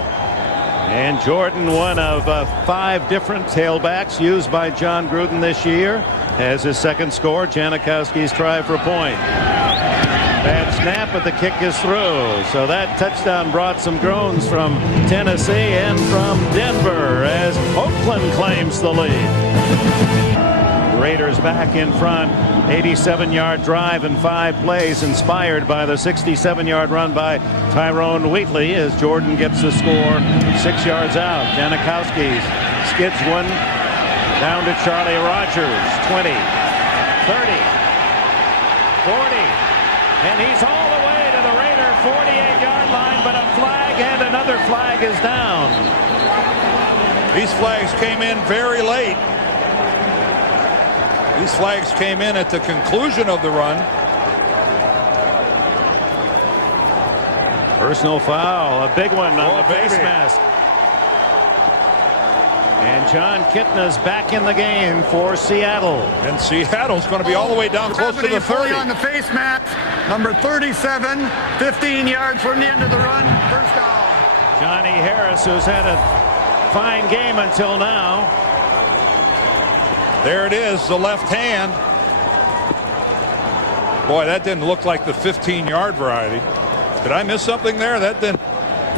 And Jordan, one of 5 different tailbacks used by John Gruden this year, has his second score. Janikowski's try for a point. Bad snap, but the kick is through. So that touchdown brought some groans from Tennessee and from Denver as Oakland claims the lead. Raiders back in front. 87-yard drive in 5 plays, inspired by the 67-yard run by Tyrone Wheatley as Jordan gets the score 6 yards out. Janikowski skids one down to Charlie Rogers. 20, 30, 40, and he's all the way to the Raider 48-yard line, but a flag and another flag is down. These flags came in very late. These flags came in at the conclusion of the run. Personal foul, a big one on the face mask. And John Kitna's back in the game for Seattle. And Seattle's going to be all the way down close to the 30. On the face mask, number 37, 15 yards from the end of the run, first down. Johnny Harris, who's had a fine game until now. There it is, the left hand. Boy, that didn't look like the 15-yard variety. Did I miss something there? That didn't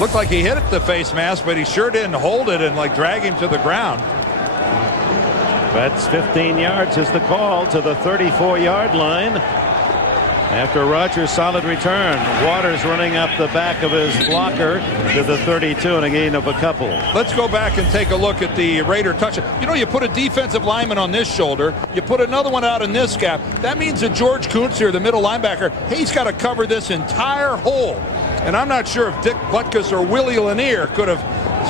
look like he hit it the face mask, but he sure didn't hold it and like drag him to the ground. That's 15 yards is the call to the 34-yard line. After Rogers' solid return, Waters running up the back of his blocker to the 32 and a gain of a couple. Let's go back and take a look at the Raider touchdown. You know, you put a defensive lineman on this shoulder, you put another one out in this gap. That means that George Kuntz here, the middle linebacker, he's got to cover this entire hole. And I'm not sure if Dick Butkus or Willie Lanier could have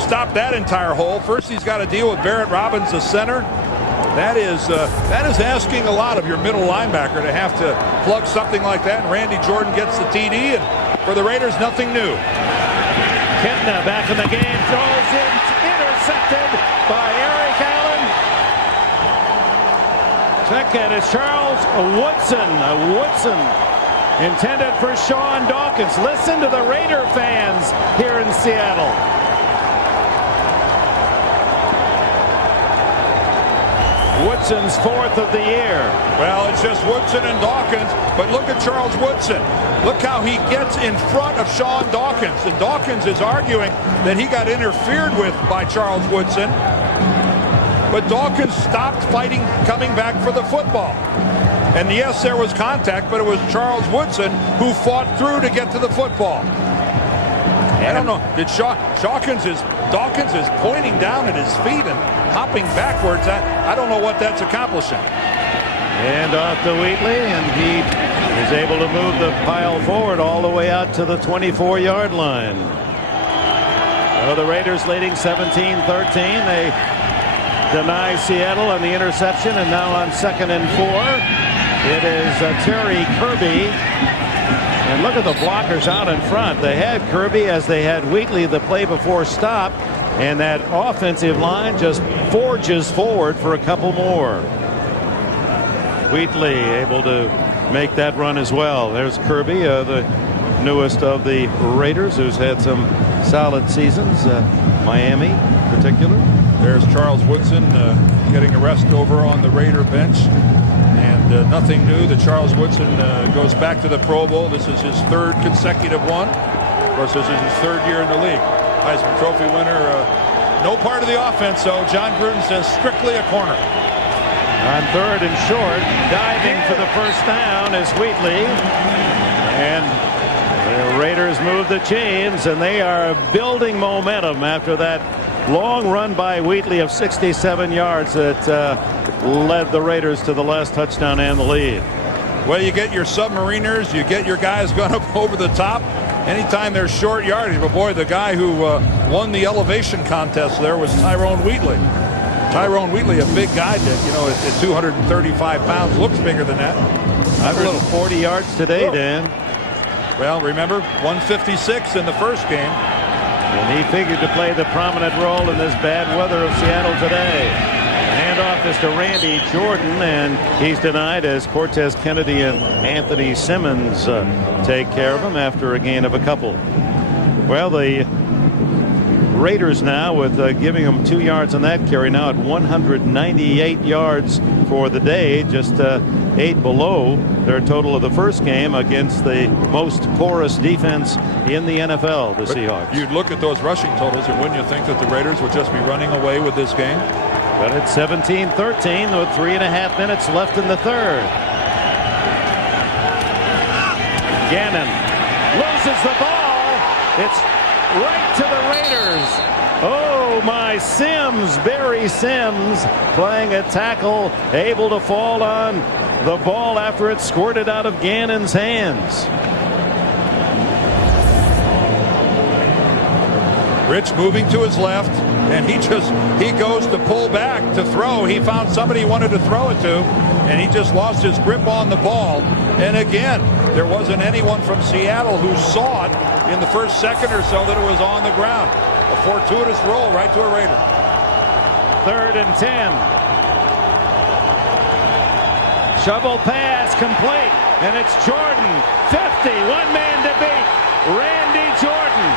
stopped that entire hole. First, he's got to deal with Barrett Robbins, the center. That is asking a lot of your middle linebacker to have to plug something like that. And Randy Jordan gets the TD, and for the Raiders, nothing new. Kitna back in the game, throws in, intercepted by Eric Allen. Second is Charles Woodson. Woodson intended for Sean Dawkins. Listen to the Raider fans here in Seattle. Woodson's 4th of the year. Well, it's just Woodson and Dawkins, but look at Charles Woodson. Look how he gets in front of Sean Dawkins. And Dawkins is arguing that he got interfered with by Charles Woodson. But Dawkins stopped fighting, coming back for the football. And yes, there was contact, but it was Charles Woodson who fought through to get to the football. I don't know. Dawkins is pointing down at his feet and hopping backwards. I don't know what that's accomplishing. And off to Wheatley, and he is able to move the pile forward all the way out to the 24-yard line. So the Raiders leading 17-13. They deny Seattle on the interception, and now on 2nd and 4, it is Terry Kirby. And look at the blockers out in front. They had Kirby as they had Wheatley the play before stop. And that offensive line just forges forward for a couple more. Wheatley able to make that run as well. There's Kirby, the newest of the Raiders, who's had some solid seasons. Miami in particular. There's Charles Woodson getting a rest over on the Raider bench. And nothing new that Charles Woodson goes back to the Pro Bowl. This is his 3rd consecutive one. Of course, this is his 3rd year in the league. Heisman Trophy winner. No part of the offense, so John Gruden says strictly a corner. On 3rd and short, diving for the first down is Wheatley. And the Raiders move the chains, and they are building momentum after that long run by Wheatley of 67 yards that led the Raiders to the last touchdown and the lead. Well, you get your submariners, you get your guys going up over the top. Anytime there's short yardage, but boy, the guy who won the elevation contest there was Tyrone Wheatley. Tyrone Wheatley, a big guy that, you know, at 235 pounds, looks bigger than that. 140 yards today, Dan. Well, remember, 156 in the first game. And he figured to play the prominent role in this bad weather of Seattle today. Handoff is to Randy Jordan, and he's denied as Cortez Kennedy and Anthony Simmons take care of him after a gain of a couple. Well, the Raiders now with giving them 2 yards on that carry, now at 198 yards for the day, just 8 below their total of the first game against the most porous defense in the NFL, the Seahawks. You'd look at those rushing totals, and wouldn't you think that the Raiders would just be running away with this game? But it's 17-13 with 3.5 minutes left in the third. Gannon loses the ball. It's right to the Raiders. Oh, my Sims, Barry Sims, playing a tackle, able to fall on the ball after it squirted out of Gannon's hands. Rich moving to his left, and he goes to pull back to throw. He found somebody he wanted to throw it to, and he just lost his grip on the ball. And again, there wasn't anyone from Seattle who saw it in the first second or so that it was on the ground. A fortuitous roll right to a Raider. 3rd and 10. Shovel pass complete, and it's Jordan. 50, one man to beat. Randy Jordan.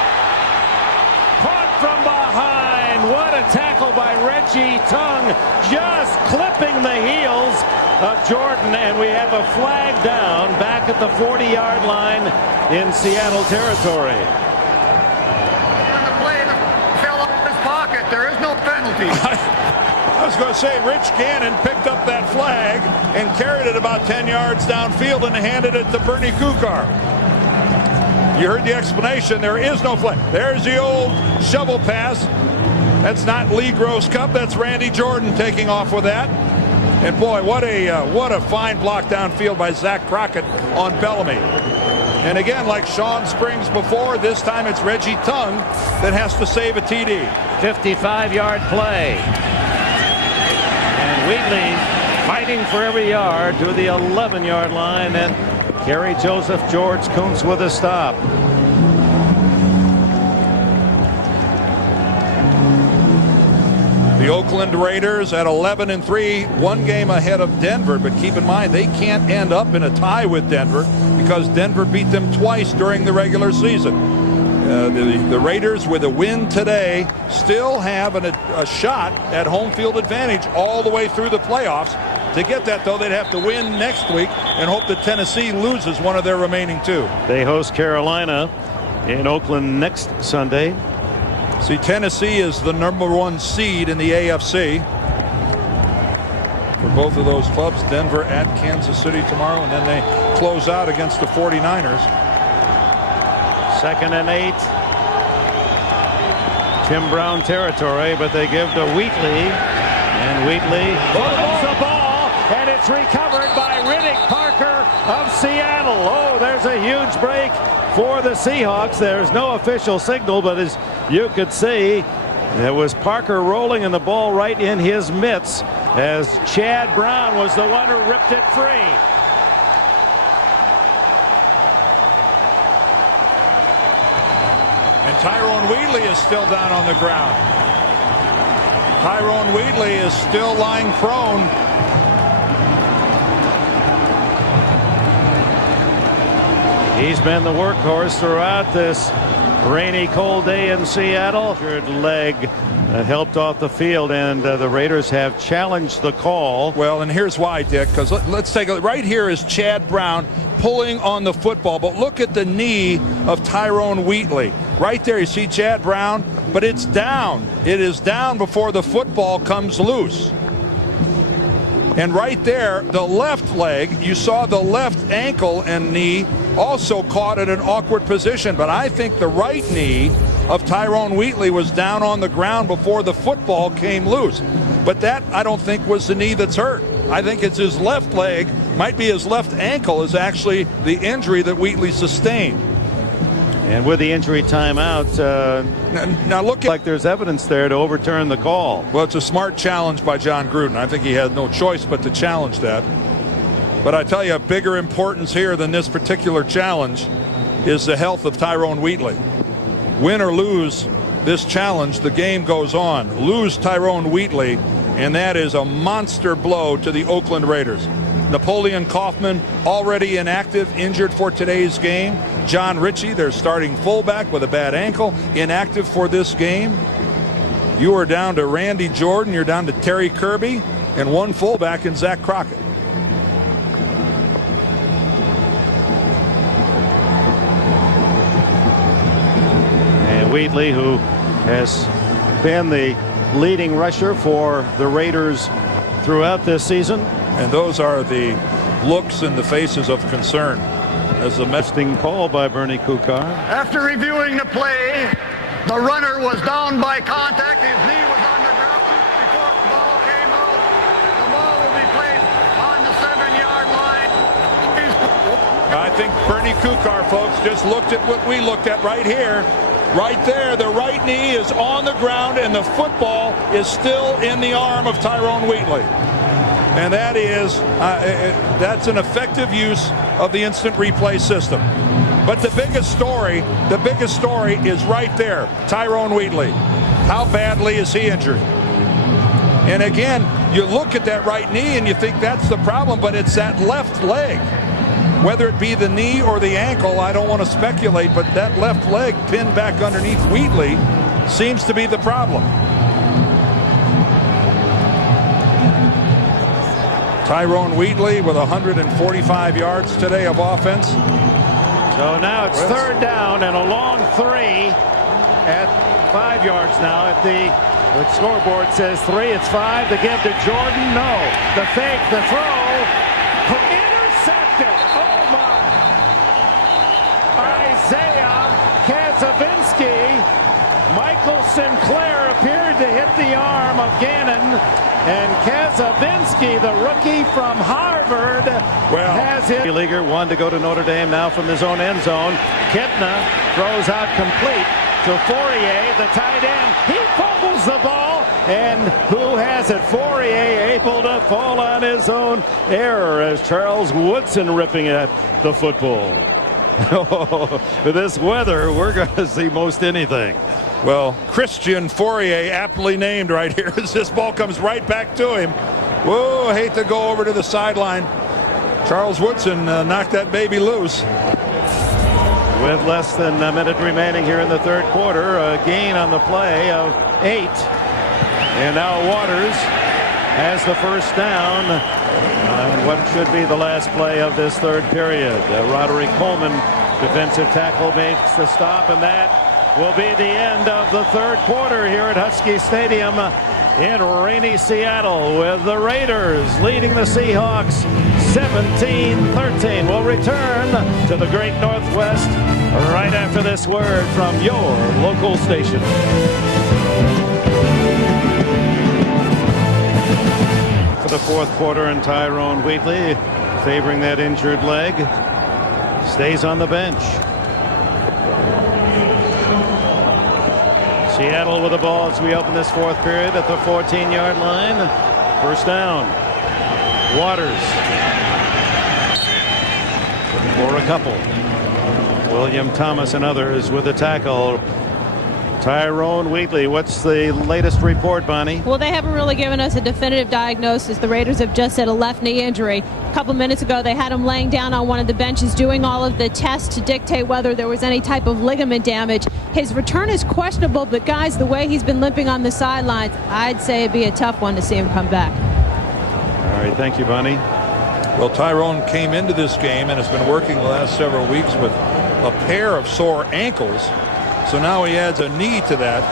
Caught from behind. What a tackle by Reggie Tung, just clipping the heels of Jordan, and we have a flag down back at the 40-yard line in Seattle territory. The play fell off his pocket. There is no penalty. I was going to say, Rich Gannon picked up that flag and carried it about 10 yards downfield and handed it to Bernie Kukar. You heard the explanation. There is no flag. There's the old shovel pass. That's not Lee Gross Cup. That's Randy Jordan taking off with that. And boy, what a fine block downfield by Zach Crockett on Bellamy. And again, like Sean Springs before, this time it's Reggie Tung that has to save a TD. 55-yard play. And Wheatley fighting for every yard to the 11-yard line, and Kerry Joseph George Kuntz with a stop. The Oakland Raiders at 11-3, one game ahead of Denver, but keep in mind they can't end up in a tie with Denver because Denver beat them twice during the regular season. The Raiders, with a win today, still have a shot at home field advantage all the way through the playoffs. To get that, though, they'd have to win next week and hope that Tennessee loses one of their remaining 2. They host Carolina in Oakland next Sunday. See, Tennessee is the #1 seed in the AFC. For both of those clubs, Denver at Kansas City tomorrow, and then they close out against the 49ers. 2nd and 8. Tim Brown territory, but they give to Wheatley. And Wheatley holds the ball, and it's recovered by Riddick Parker of Seattle. Oh, there's a huge break for the Seahawks. There's no official signal, but as you could see, there was Parker rolling and the ball right in his mitts as Chad Brown was the one who ripped it free. And Tyrone Wheatley is still down on the ground. Tyrone Wheatley is still lying prone. He's been the workhorse throughout this rainy, cold day in Seattle. Leg helped off the field, and the Raiders have challenged the call. Well, and here's why, Dick, because let's take a look. Right here is Chad Brown pulling on the football, but look at the knee of Tyrone Wheatley. Right there, you see Chad Brown, but it's down. It is down before the football comes loose. And right there, the left leg, you saw the left ankle and knee also caught in an awkward position, but I think the right knee of Tyrone Wheatley was down on the ground before the football came loose. But that, I don't think, was the knee that's hurt. I think it's his left leg, might be his left ankle, is actually the injury that Wheatley sustained. And with the injury timeout, now look, like there's evidence there to overturn the call. Well, it's a smart challenge by John Gruden. I think he had no choice but to challenge that. But I tell you, a bigger importance here than this particular challenge is the health of Tyrone Wheatley. Win or lose this challenge, the game goes on. Lose Tyrone Wheatley, and that is a monster blow to the Oakland Raiders. Napoleon Kaufman already inactive, injured for today's game. John Ritchie, their starting fullback with a bad ankle, inactive for this game. You are down to Randy Jordan, you're down to Terry Kirby, and one fullback in Zach Crockett. And Wheatley, who has been the leading rusher for the Raiders throughout this season. And those are the looks in the faces of concern as the Mesting call by Bernie Kukar. After reviewing the play, the runner was down by contact. His knee was on the ground before the ball came out. The ball will be placed on the 7-yard line. I think Bernie Kukar, folks, just looked at what we looked at right here. Right there, the right knee is on the ground and the football is still in the arm of Tyrone Wheatley. And that is, that's an effective use of the instant replay system. But the biggest story is right there, Tyrone Wheatley. How badly is he injured? And again, you look at that right knee and you think that's the problem, but it's that left leg. Whether it be the knee or the ankle, I don't want to speculate, but that left leg pinned back underneath Wheatley seems to be the problem. Tyrone Wheatley with 145 yards today of offense. So now it's third down and a long 3 at 5 yards now. At the scoreboard says 3. It's 5. The give to Jordan. No. The fake. The throw. Intercepted. Oh my. Isaiah Kazavinsky. Michael Sinclair appeared to hit the arm of Gannon. And Kazavinsky, the rookie from Harvard, has hit. Leaguer, one to go to Notre Dame now from his own end zone. Kitna throws out complete to Fourier, the tight end. He fumbles the ball, and who has it? Fourier able to fall on his own error as Charles Woodson ripping at the football. With this weather, we're going to see most anything. Well, Christian Fourier, aptly named right here, as this ball comes right back to him. Whoa, I hate to go over to the sideline. Charles Woodson knocked that baby loose. With less than a minute remaining here in the third quarter, a gain on the play of 8. And now Waters has the first down on what should be the last play of this third period. Roderick Coleman, defensive tackle, makes the stop, and that will be the end of the third quarter here at Husky Stadium in rainy Seattle, with the Raiders leading the Seahawks 17-13. We'll return to the Great Northwest right after this word from your local station. For the fourth quarter, and Tyrone Wheatley, favoring that injured leg, stays on the bench. Seattle with the ball as we open this fourth period at the 14-yard line. First down. Waters for a couple. William Thomas and others with the tackle. Tyrone Wheatley, what's the latest report, Bonnie? Well, they haven't really given us a definitive diagnosis. The Raiders have just said a left knee injury. A couple minutes ago, they had him laying down on one of the benches doing all of the tests to dictate whether there was any type of ligament damage. His return is questionable, but guys, the way he's been limping on the sidelines, I'd say it'd be a tough one to see him come back. All right, thank you, Bonnie. Well, Tyrone came into this game and has been working the last several weeks with a pair of sore ankles. So now he adds a knee to that.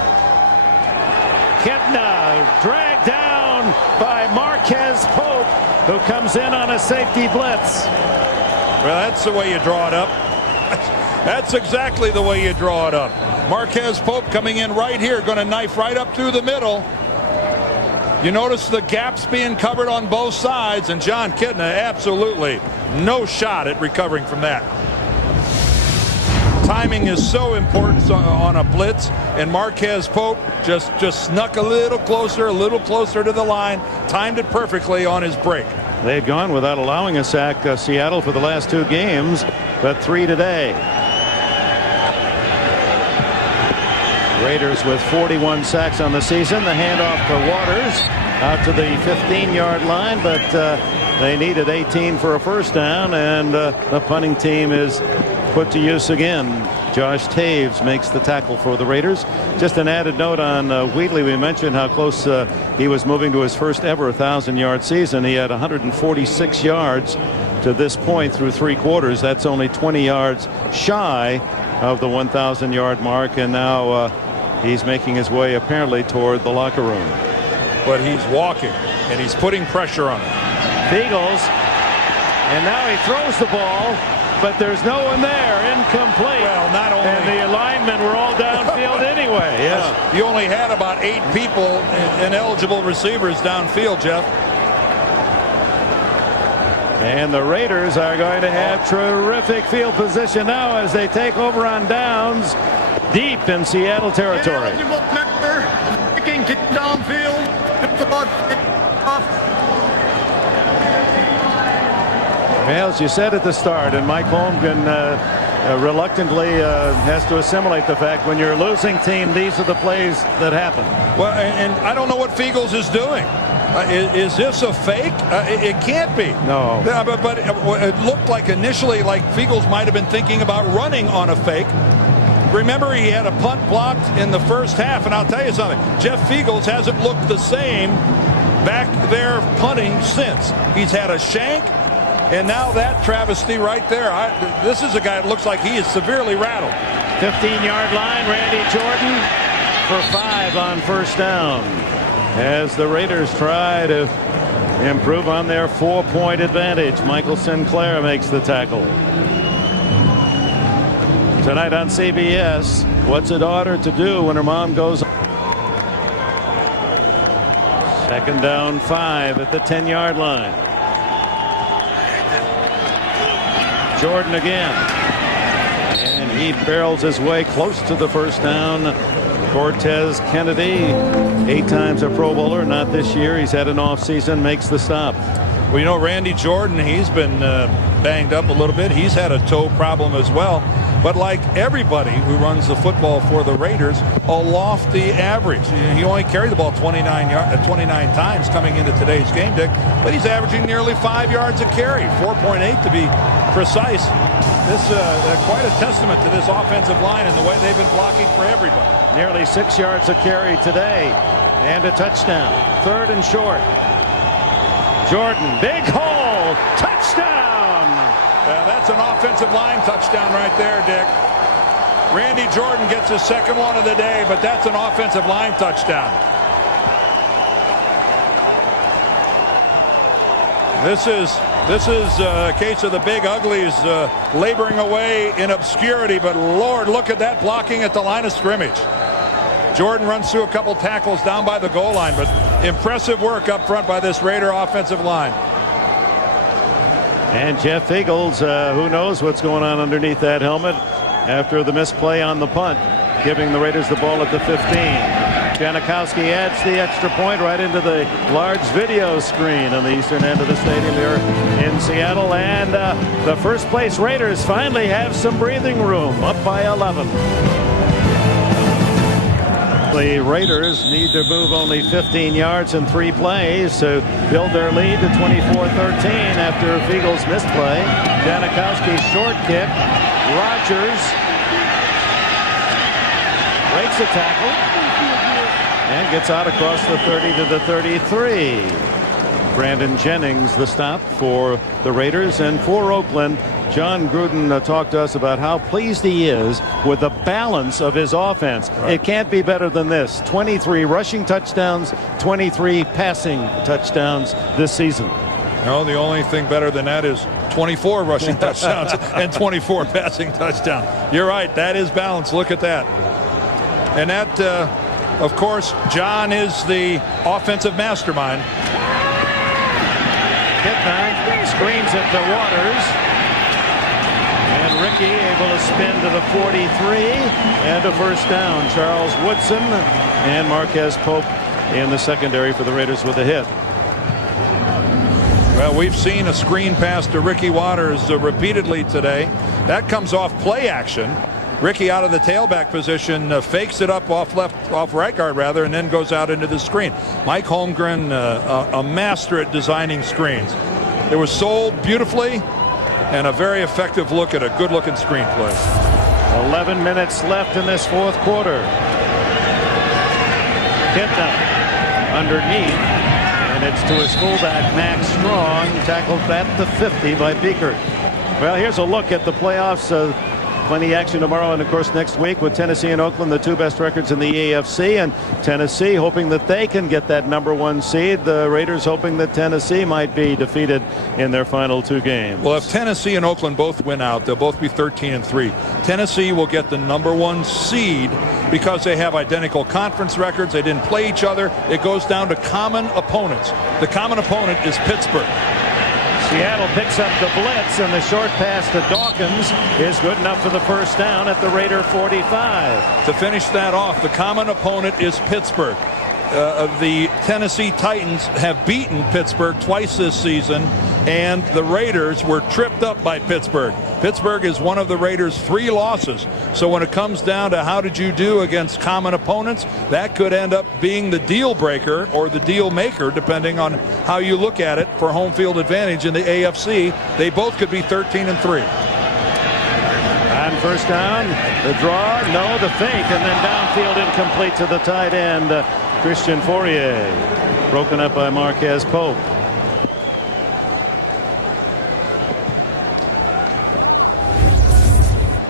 Kitna dragged down by Marquez Pope, who comes in on a safety blitz. Well, that's the way you draw it up. That's exactly the way you draw it up. Marquez Pope coming in right here, going to knife right up through the middle. You notice the gaps being covered on both sides, and John Kitna absolutely no shot at recovering from that. Timing is so important on a blitz, and Marquez Pope just snuck a little closer to the line, timed it perfectly on his break. They've gone without allowing a sack, Seattle, for the last 2 games, but 3 today. Raiders with 41 sacks on the season. The handoff to Waters out to the 15-yard line, but they needed 18 for a first down, and the punting team is put to use again. Josh Taves makes the tackle for the Raiders. Just an added note on Wheatley. We mentioned how close he was moving to his first ever 1,000-yard season. He had 146 yards to this point through 3 quarters. That's only 20 yards shy of the 1,000-yard mark, and now he's making his way apparently toward the locker room. But he's walking, and he's putting pressure on him. Beagles, and now he throws the ball, but there's no one there. Incomplete. Well, not only. And the linemen were all downfield anyway. Yeah. You only had about 8 people ineligible receivers downfield, Jeff. And the Raiders are going to have terrific field position now as they take over on downs deep in Seattle territory. Kicking downfield. Well, as you said at the start, and Mike Holmgren reluctantly has to assimilate the fact when you're a losing team, these are the plays that happen. Well, and I don't know what Fiegels is doing. Is this a fake? It can't be. No. But it looked like initially like Fiegels might have been thinking about running on a fake. Remember, he had a punt blocked in the first half, and I'll tell you something. Jeff Fiegels hasn't looked the same back there punting since. He's had a shank, and now that travesty right there. This is a guy that looks like he is severely rattled. 15-yard line, Randy Jordan for 5 on first down. As the Raiders try to improve on their 4-point advantage, Michael Sinclair makes the tackle. Tonight on CBS, what's a daughter to do when her mom goes? 2nd down 5 at the 10-yard line. Jordan again. And he barrels his way close to the first down. Cortez Kennedy, 8 times a Pro Bowler, not this year. He's had an off season, makes the stop. Well, you know, Randy Jordan, he's been banged up a little bit. He's had a toe problem as well. But like everybody who runs the football for the Raiders, a lofty average. He only carried the ball 29 times coming into today's game, Dick. But he's averaging nearly 5 yards a carry, 4.8 to be precise. This quite a testament to this offensive line and the way they've been blocking for everybody. Nearly 6 yards a carry today, and a touchdown. 3rd and short. Jordan, big hole, touchdown! That's an offensive line touchdown right there, Dick. Randy Jordan gets his 2nd one of the day, but that's an offensive line touchdown. This is a case of the big uglies laboring away in obscurity, but Lord, look at that blocking at the line of scrimmage. Jordan runs through a couple tackles down by the goal line, but impressive work up front by this Raider offensive line. And Jeff Fiegels, who knows what's going on underneath that helmet after the misplay on the punt, giving the Raiders the ball at the 15. Janikowski adds the extra point right into the large video screen on the eastern end of the stadium here in Seattle. And the first place Raiders finally have some breathing room, up by 11. The Raiders need to move only 15 yards in 3 plays to build their lead to 24-13 after Fiegels' misplay. Janikowski's short kick. Rodgers breaks a tackle and gets out across the 30 to the 33. Brandon Jennings the stop for the Raiders. And for Oakland, John Gruden talked to us about how pleased he is with the balance of his offense. Right. It can't be better than this. 23 rushing touchdowns, 23 passing touchdowns this season. No, the only thing better than that is 24 rushing touchdowns and 24 passing touchdowns. You're right. That is balance. Look at that. And that, of course, John is the offensive mastermind. Kitman screens it to Waters. And Ricky able to spin to the 43 and a first down. Charles Woodson and Marquez Pope in the secondary for the Raiders with a hit. Well, we've seen a screen pass to Ricky Waters repeatedly today. That comes off play action. Ricky out of the tailback position, fakes it up off right guard rather, and then goes out into the screen. Mike Holmgren, a master at designing screens. It was sold beautifully. and a very effective look at a good-looking screenplay. 11 minutes left in this fourth quarter. Kitna underneath, and it's to his fullback, Max Strong, tackled at the 50 by Beekert. Well, here's a look at the playoffs. Plenty action tomorrow and, of course, next week with Tennessee and Oakland, the two best records in the AFC. And Tennessee hoping that they can get that #1 seed. The Raiders hoping that Tennessee might be defeated in their final two games. Well, if Tennessee and Oakland both win out, they'll both be 13-3. Tennessee will get the #1 seed because they have identical conference records. They didn't play each other. It goes down to common opponents. The common opponent is Pittsburgh. Seattle picks up the blitz, and the short pass to Dawkins is good enough for the first down at the Raider 45. To finish that off, the common opponent is Pittsburgh. The Tennessee Titans have beaten Pittsburgh twice this season, and the Raiders were tripped up by Pittsburgh. Pittsburgh is one of the Raiders' 3 losses. So when it comes down to how did you do against common opponents, that could end up being the deal breaker or the deal maker, depending on how you look at it, for home field advantage in the AFC. They both could be 13-3. On first down, the draw, no, the fake, and then downfield incomplete to the tight end, Christian Fourier, broken up by Marquez Pope.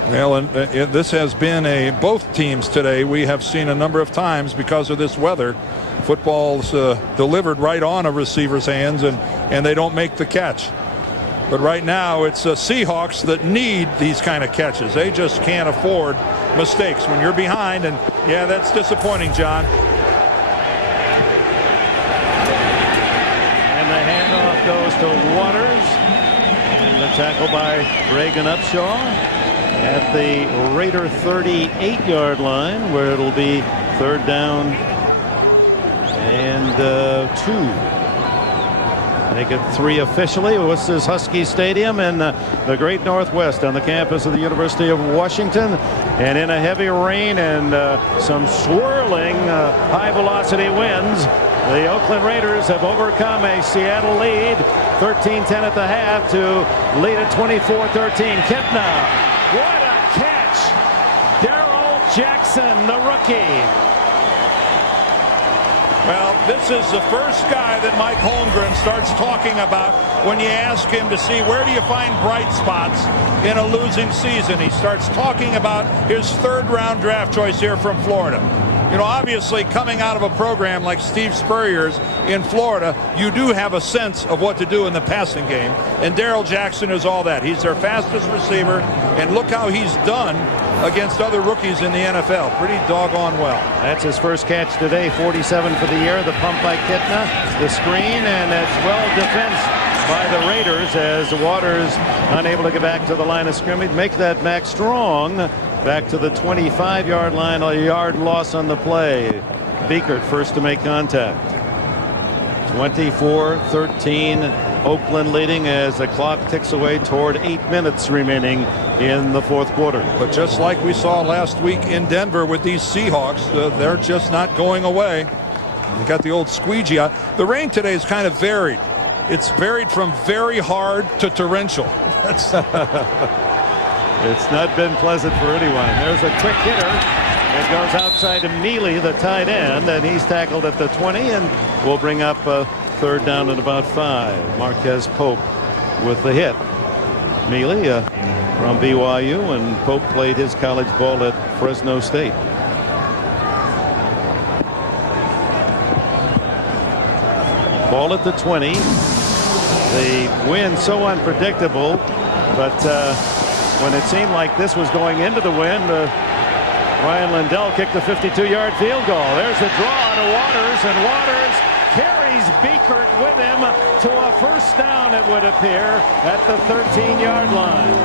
Well, and this has been both teams today. We have seen a number of times because of this weather, footballs delivered right on a receiver's hands, and they don't make the catch. But right now, it's Seahawks that need these kind of catches. They just can't afford mistakes when you're behind, and yeah, that's disappointing, John. And the handoff goes to Waters, and the tackle by Reagan Upshaw at the Raider 38-yard line, where it'll be third down and 2. Make it 3 officially. This is Husky Stadium in the Great Northwest on the campus of the University of Washington. And in a heavy rain and some swirling high-velocity winds, the Oakland Raiders have overcome a Seattle lead, 13-10 at the half, to lead at 24-13. Kitna, what a catch! Darrell Jackson, the rookie. Well, this is the first guy that Mike Holmgren starts talking about when you ask him to see where do you find bright spots in a losing season. He starts talking about his 3rd-round draft choice here from Florida. You know, obviously, coming out of a program like Steve Spurrier's in Florida, you do have a sense of what to do in the passing game. And Darrell Jackson is all that. He's their fastest receiver, and look how he's done against other rookies in the NFL. Pretty doggone well. That's his first catch today, 47 for the year. The pump by Kitna, the screen, and it's well defensed by the Raiders as Waters unable to get back to the line of scrimmage. Make that Max Strong back to the 25-yard line, a yard loss on the play. Beekert first to make contact. 24-13, Oakland leading as the clock ticks away toward 8 minutes remaining in the fourth quarter. But just like we saw last week in Denver with these Seahawks, they're just not going away. You got the old squeegee out. The rain today is kind of varied. It's varied from very hard to torrential. It's not been pleasant for anyone. There's a quick hitter. It goes outside to Mealy, the tight end, and he's tackled at the 20, and will bring up a third down at about 5. Marquez Pope with the hit. Mealy from BYU, and Pope played his college ball at Fresno State. Ball at the 20. The wind so unpredictable, but when it seemed like this was going into the wind, Ryan Lindell kicked the 52-yard field goal. There's the draw to Waters, and Waters carries Beekert with him to a first down, it would appear, at the 13-yard line.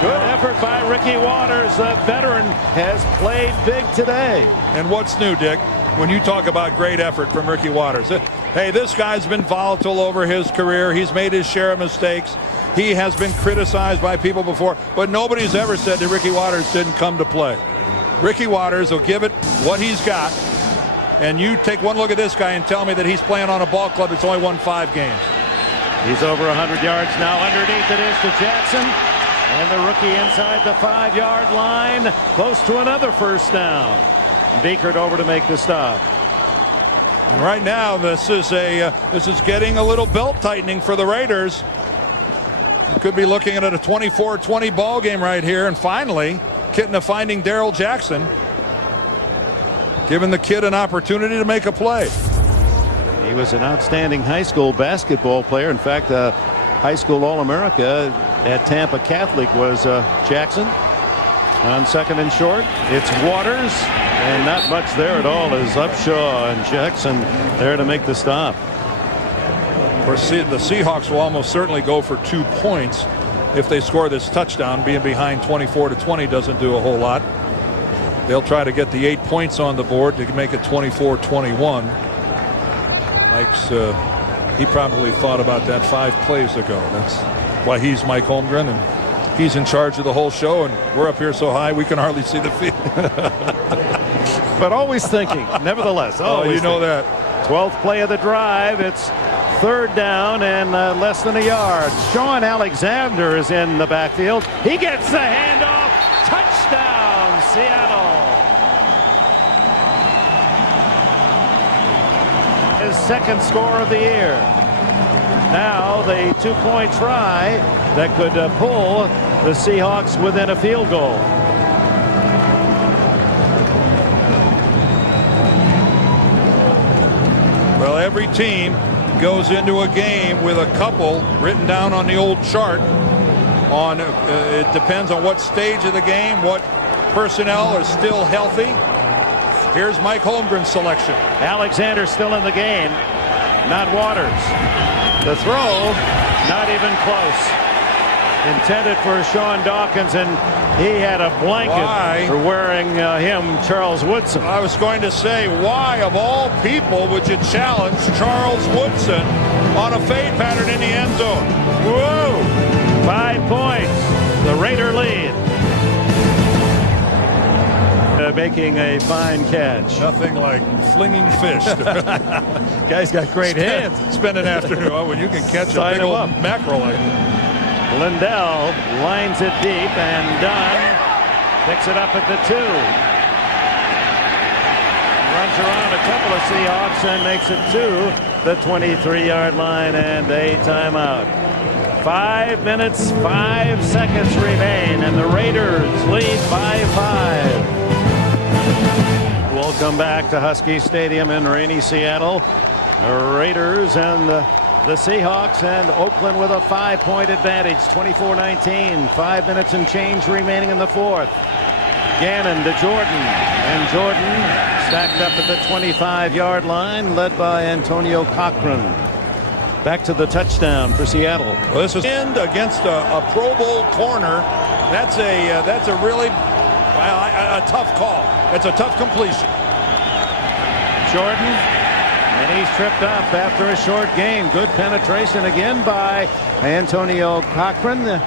Good effort by Ricky Waters. The veteran has played big today. And what's new, Dick, when you talk about great effort from Ricky Waters? Hey, this guy's been volatile over his career. He's made his share of mistakes. He has been criticized by people before, but nobody's ever said that Ricky Waters didn't come to play. Ricky Waters will give it what he's got, and you take one look at this guy and tell me that he's playing on a ball club that's only won 5 games. He's over 100 yards now. Underneath it is to Jackson. And the rookie inside the 5-yard line. Close to another first down. Beekert over to make the stop. And right now, this is getting a little belt tightening for the Raiders. You could be looking at a 24-20 ball game right here. And finally, getting to finding Darrell Jackson, giving the kid an opportunity to make a play. He was an outstanding high school basketball player. In fact, high school All-America at Tampa Catholic was Jackson. On second and short, it's Waters, and not much there at all as Upshaw and Jackson there to make the stop. Of course, the Seahawks will almost certainly go for 2 points if they score this touchdown. Being behind 24-20 doesn't do a whole lot. They'll try to get the 8 points on the board to make it 24-21. Mike's he probably thought about that 5 plays ago. That's why he's Mike Holmgren, and he's in charge of the whole show, and we're up here so high we can hardly see the field. But always thinking, nevertheless. Oh, you know that. 12th play of the drive. It's third down and less than a yard. Sean Alexander is in the backfield. He gets the handoff. Touchdown, Seattle. His second score of the year. Now the 2-point try that could pull the Seahawks within a field goal. Well, every team goes into a game with a couple written down on the old chart. It depends on what stage of the game, what personnel are still healthy. Here's Mike Holmgren's selection. Alexander still in the game, not Waters. The throw, not even close. Intended for Sean Dawkins, and he had a blanket for wearing him, Charles Woodson. I was going to say, why of all people would you challenge Charles Woodson on a fade pattern in the end zone? Whoa! 5 points. The Raider lead. Making a fine catch. Nothing like flinging fish. Guy's got great hands. Spend an afternoon when you can catch a big old mackerel like that. Lindell lines it deep, and Dunn picks it up at the 2. Runs around a couple of Seahawks and makes it to the 23-yard line, and a timeout. 5 minutes, 5 seconds remain, and the Raiders lead by 5. We'll come back to Husky Stadium in rainy Seattle. The Raiders and the Seahawks, and Oakland with a 5-point advantage, 24-19. 5 minutes and change remaining in the fourth. Gannon to Jordan, and Jordan stacked up at the 25-yard line, led by Antonio Cochran. Back to the touchdown for Seattle. Well, this is end against a Pro Bowl corner. That's a really a tough call. It's a tough completion. Jordan, and he's tripped up after a short gain. Good penetration again by Antonio Cochran. I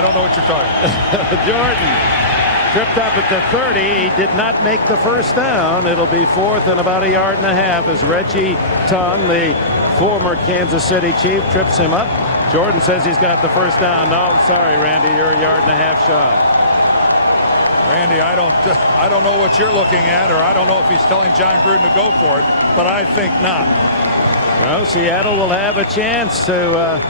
don't know what you're talking about. Jordan tripped up at the 30. He did not make the first down. It'll be fourth and about a yard and a half as Reggie Tongue, the former Kansas City Chief, trips him up. Jordan says he's got the first down. No, sorry, Randy, you're a yard and a half shy. Randy, I don't know what you're looking at, or I don't know if he's telling John Gruden to go for it, but I think not. Well, Seattle will have a chance to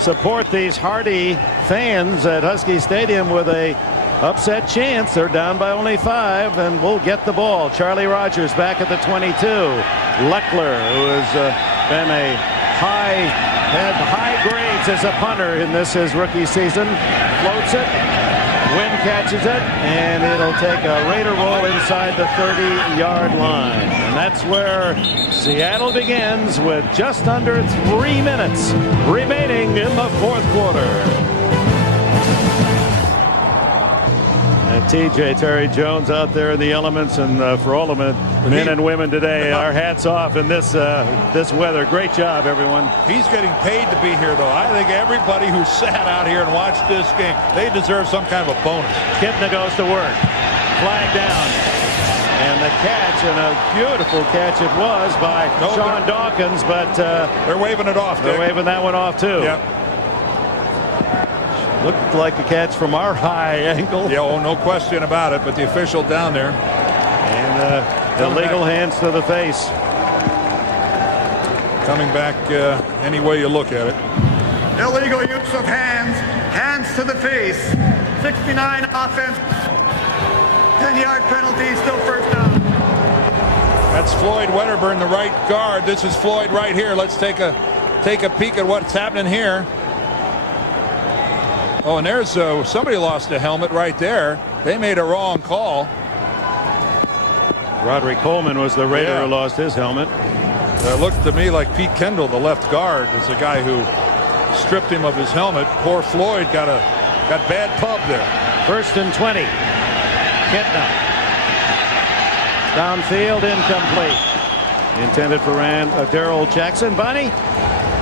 support these hardy fans at Husky Stadium with a upset chance. They're down by only 5, and we'll get the ball. Charlie Rogers back at the 22. Leckler, who has been had high grades as a punter in his rookie season, floats it. Wynn catches it, and it'll take a Raider roll inside the 30-yard line. And that's where Seattle begins with just under 3 minutes remaining in the fourth quarter. And TJ Terry Jones out there in the elements, and for all of the men and women today, our hats off in this weather. Great job, everyone. He's getting paid to be here, though. I think everybody who sat out here and watched this game, they deserve some kind of a bonus. Kipna goes to work. Flag down. And the catch, and a beautiful catch it was by Sean Dawkins, but they're waving it off. They're waving that one off too. Yep. Looked like a catch from our high angle. Yeah, oh, no question about it, but the official down there. And illegal hands to the face. Coming back any way you look at it. Illegal use of hands. Hands to the face. 69 offense. 10-yard penalty, still first down. That's Floyd Wedderburn, the right guard. This is Floyd right here. Let's take a peek at what's happening here. Oh, and there's somebody lost a helmet right there. They made a wrong call. Roderick Coleman was the Raider who lost his helmet. It looked to me like Pete Kendall, the left guard, is the guy who stripped him of his helmet. Poor Floyd got bad pub there. 1st and 20. Kitna. Downfield, incomplete. Intended for Darrell Jackson. Bunny?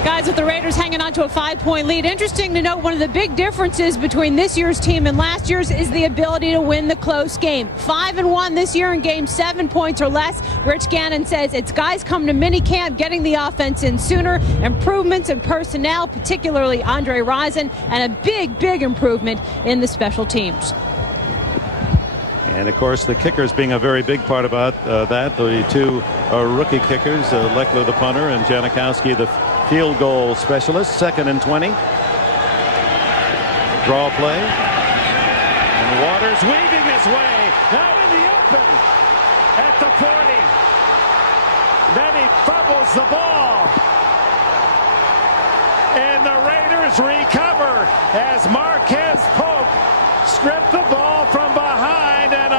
Guys, with the Raiders hanging on to a 5-point lead, interesting to note one of the big differences between this year's team and last year's is the ability to win the close game. 5-1 this year in games 7 points or less. Rich Gannon says it's guys come to minicamp, getting the offense in sooner, improvements in personnel, particularly Andre Rison, and a big improvement in the special teams. And of course the kickers being a very big part about that. The two rookie kickers, Leckler the punter and Janikowski the field goal specialist. 2nd and 20. Draw play. And Waters weaving his way out in the open at the 40. Then he fumbles the ball. And the Raiders recover as Marquez Pope stripped the ball from behind, and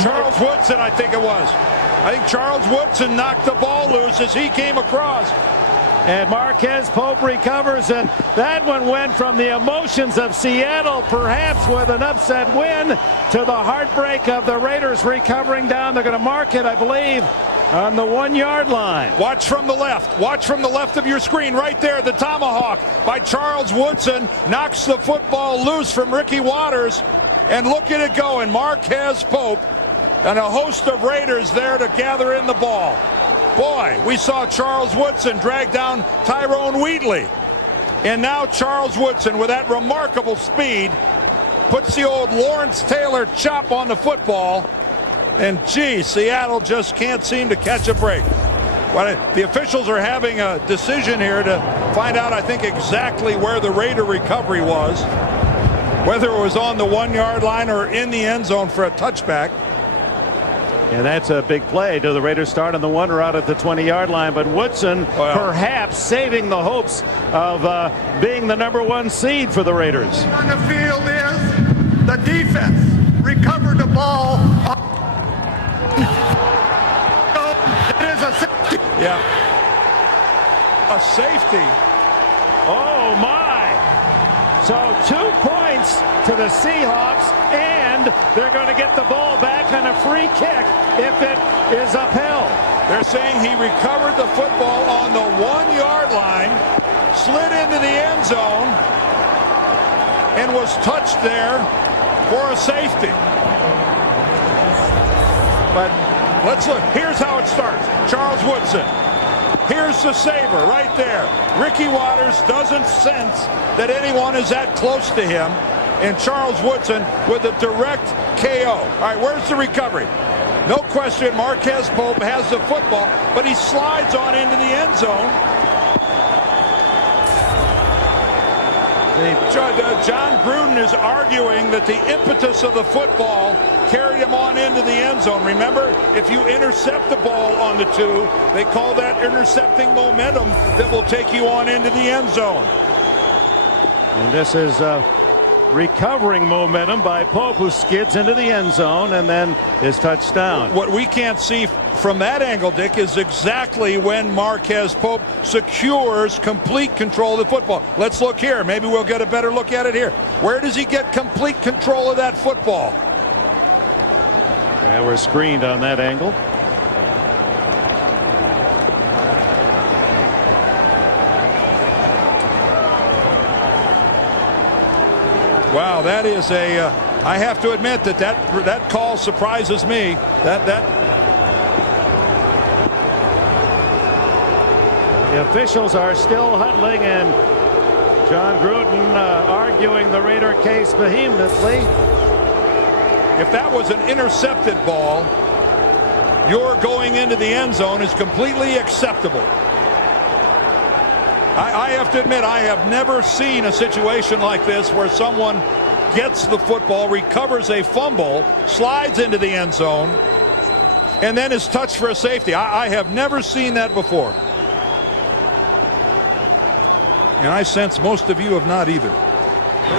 Charles Woodson, I think it was. I think Charles Woodson knocked the ball loose as he came across. And Marquez Pope recovers, and that one went from the emotions of Seattle, perhaps with an upset win, to the heartbreak of the Raiders recovering down. They're going to mark it, I believe, on the 1-yard line. Watch from the left. Watch from the left of your screen. Right there, the tomahawk by Charles Woodson knocks the football loose from Ricky Waters. And look at it go. And Marquez Pope and a host of Raiders there to gather in the ball. Boy, we saw Charles Woodson drag down Tyrone Wheatley. And now Charles Woodson, with that remarkable speed, puts the old Lawrence Taylor chop on the football. And gee, Seattle just can't seem to catch a break. The officials are having a decision here to find out, I think, exactly where the Raider recovery was. Whether it was on the 1-yard line or in the end zone for a touchback. And that's a big play. Do the Raiders start on the 1 or out at the 20-yard line? But Woodson perhaps saving the hopes of being the #1 seed for the Raiders. On the field is the defense. Recovered the ball. It is a safety. Yeah. A safety. Oh, my. So 2 points to the Seahawks, and they're going to get the ball back on a free kick if it is upheld. They're saying he recovered the football on the 1-yard line, slid into the end zone, and was touched there for a safety. But let's look. Here's how it starts. Charles Woodson. Here's the saver right there. Ricky Waters doesn't sense that anyone is that close to him. And Charles Woodson with a direct KO. All right, where's the recovery? No question, Marquez Pope has the football, but he slides on into the end zone. John Gruden is arguing that the impetus of the football carried him on into the end zone. Remember, if you intercept the ball on the 2, they call that intercepting momentum that will take you on into the end zone. And this is recovering momentum by Pope, who skids into the end zone and then is touched down. What we can't see from that angle, Dick, is exactly when Marquez Pope secures complete control of the football. Let's look here. Maybe we'll get a better look at it here. Where does he get complete control of that football? Yeah, we're screened on that angle. Wow, that is I have to admit that call surprises me. The officials are still huddling, and John Gruden arguing the Raider case vehemently. If that was an intercepted ball, your going into the end zone is completely acceptable. I have to admit, I have never seen a situation like this where someone gets the football, recovers a fumble, slides into the end zone, and then is touched for a safety. I have never seen that before. And I sense most of you have not either.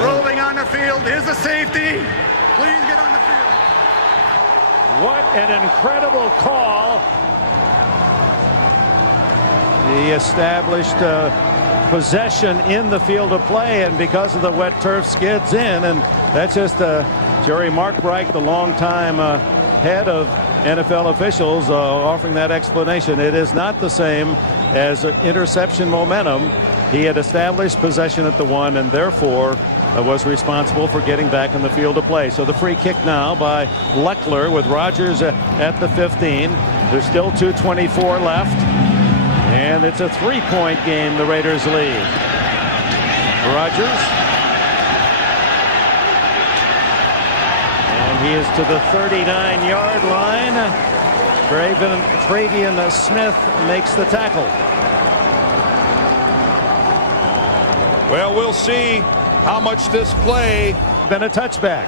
Rolling on the field is a safety. Please get on the field. What an incredible call. He established possession in the field of play, and because of the wet turf, skids in. And that's just Jerry Markreich, the longtime head of NFL officials, offering that explanation. It is not the same as interception momentum. He had established possession at the 1 and therefore was responsible for getting back in the field of play. So the free kick now by Leckler with Rodgers at the 15. There's still 2:24 left. And it's a 3-point game. The Raiders lead. Rodgers. And he is to the 39-yard line. Travian Smith makes the tackle. Well, we'll see how much this play. Been a touchback,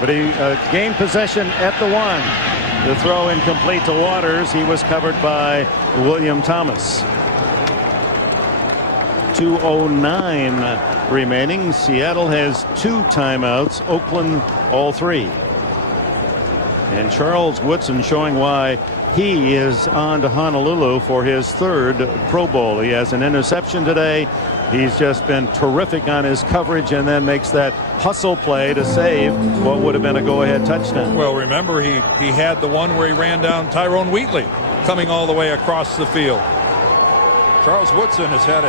but he gained possession at the 1. The throw incomplete to Waters. He was covered by William Thomas. 2:09 remaining. Seattle has 2 timeouts. Oakland all 3. And Charles Woodson showing why he is on to Honolulu for his 3rd Pro Bowl. He has an interception today. He's just been terrific on his coverage, and then makes that hustle play to save what would have been a go-ahead touchdown. Well, remember, he had the one where he ran down Tyrone Wheatley coming all the way across the field. Charles Woodson has had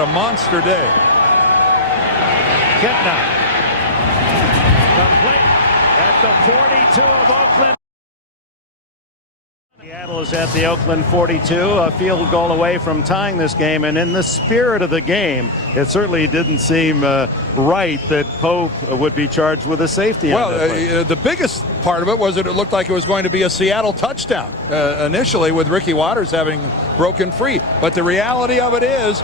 a monster day. Kitna complete at the 42 of Oakland. Seattle is at the Oakland 42, a field goal away from tying this game, and in the spirit of the game, it certainly didn't seem right that Pope would be charged with a safety. Well, the biggest part of it was that it looked like it was going to be a Seattle touchdown initially, with Ricky Waters having broken free. But the reality of it is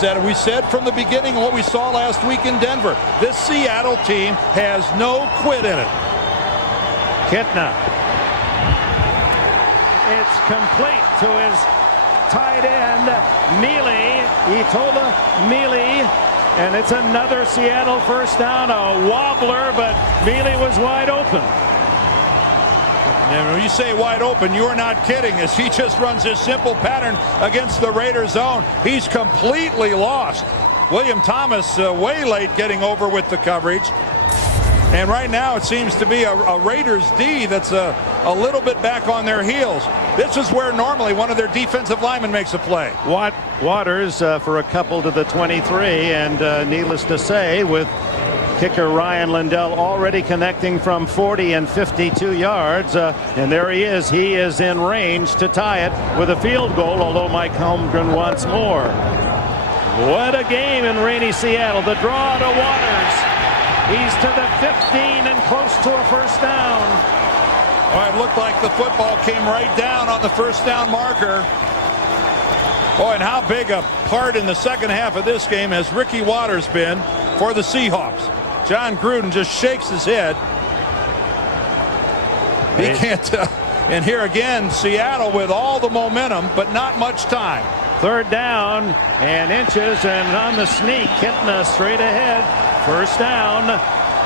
that we said from the beginning what we saw last week in Denver. This Seattle team has no quit in it. Kitna. It's complete to his tight end, Mealy. Itola Mealy. And it's another Seattle first down. A wobbler, but Mealy was wide open. And when you say wide open, you're not kidding, as he just runs this simple pattern against the Raiders zone. He's completely lost. William Thomas way late getting over with the coverage. And right now it seems to be a Raiders D that's a little bit back on their heels. This is where normally one of their defensive linemen makes a play. Waters for a couple to the 23, and needless to say, with kicker Ryan Lindell already connecting from 40 and 52 yards. And there he is. He is in range to tie it with a field goal, although Mike Holmgren wants more. What a game in rainy Seattle. The draw to Waters. He's to the 15 and close to a first down. Oh, it looked like the football came right down on the first down marker. Oh, and how big a part in the second half of this game has Ricky Waters been for the Seahawks? John Gruden just shakes his head. He can't. And here again, Seattle with all the momentum, but not much time. Third down and inches, and on the sneak, Kitna straight ahead. First down,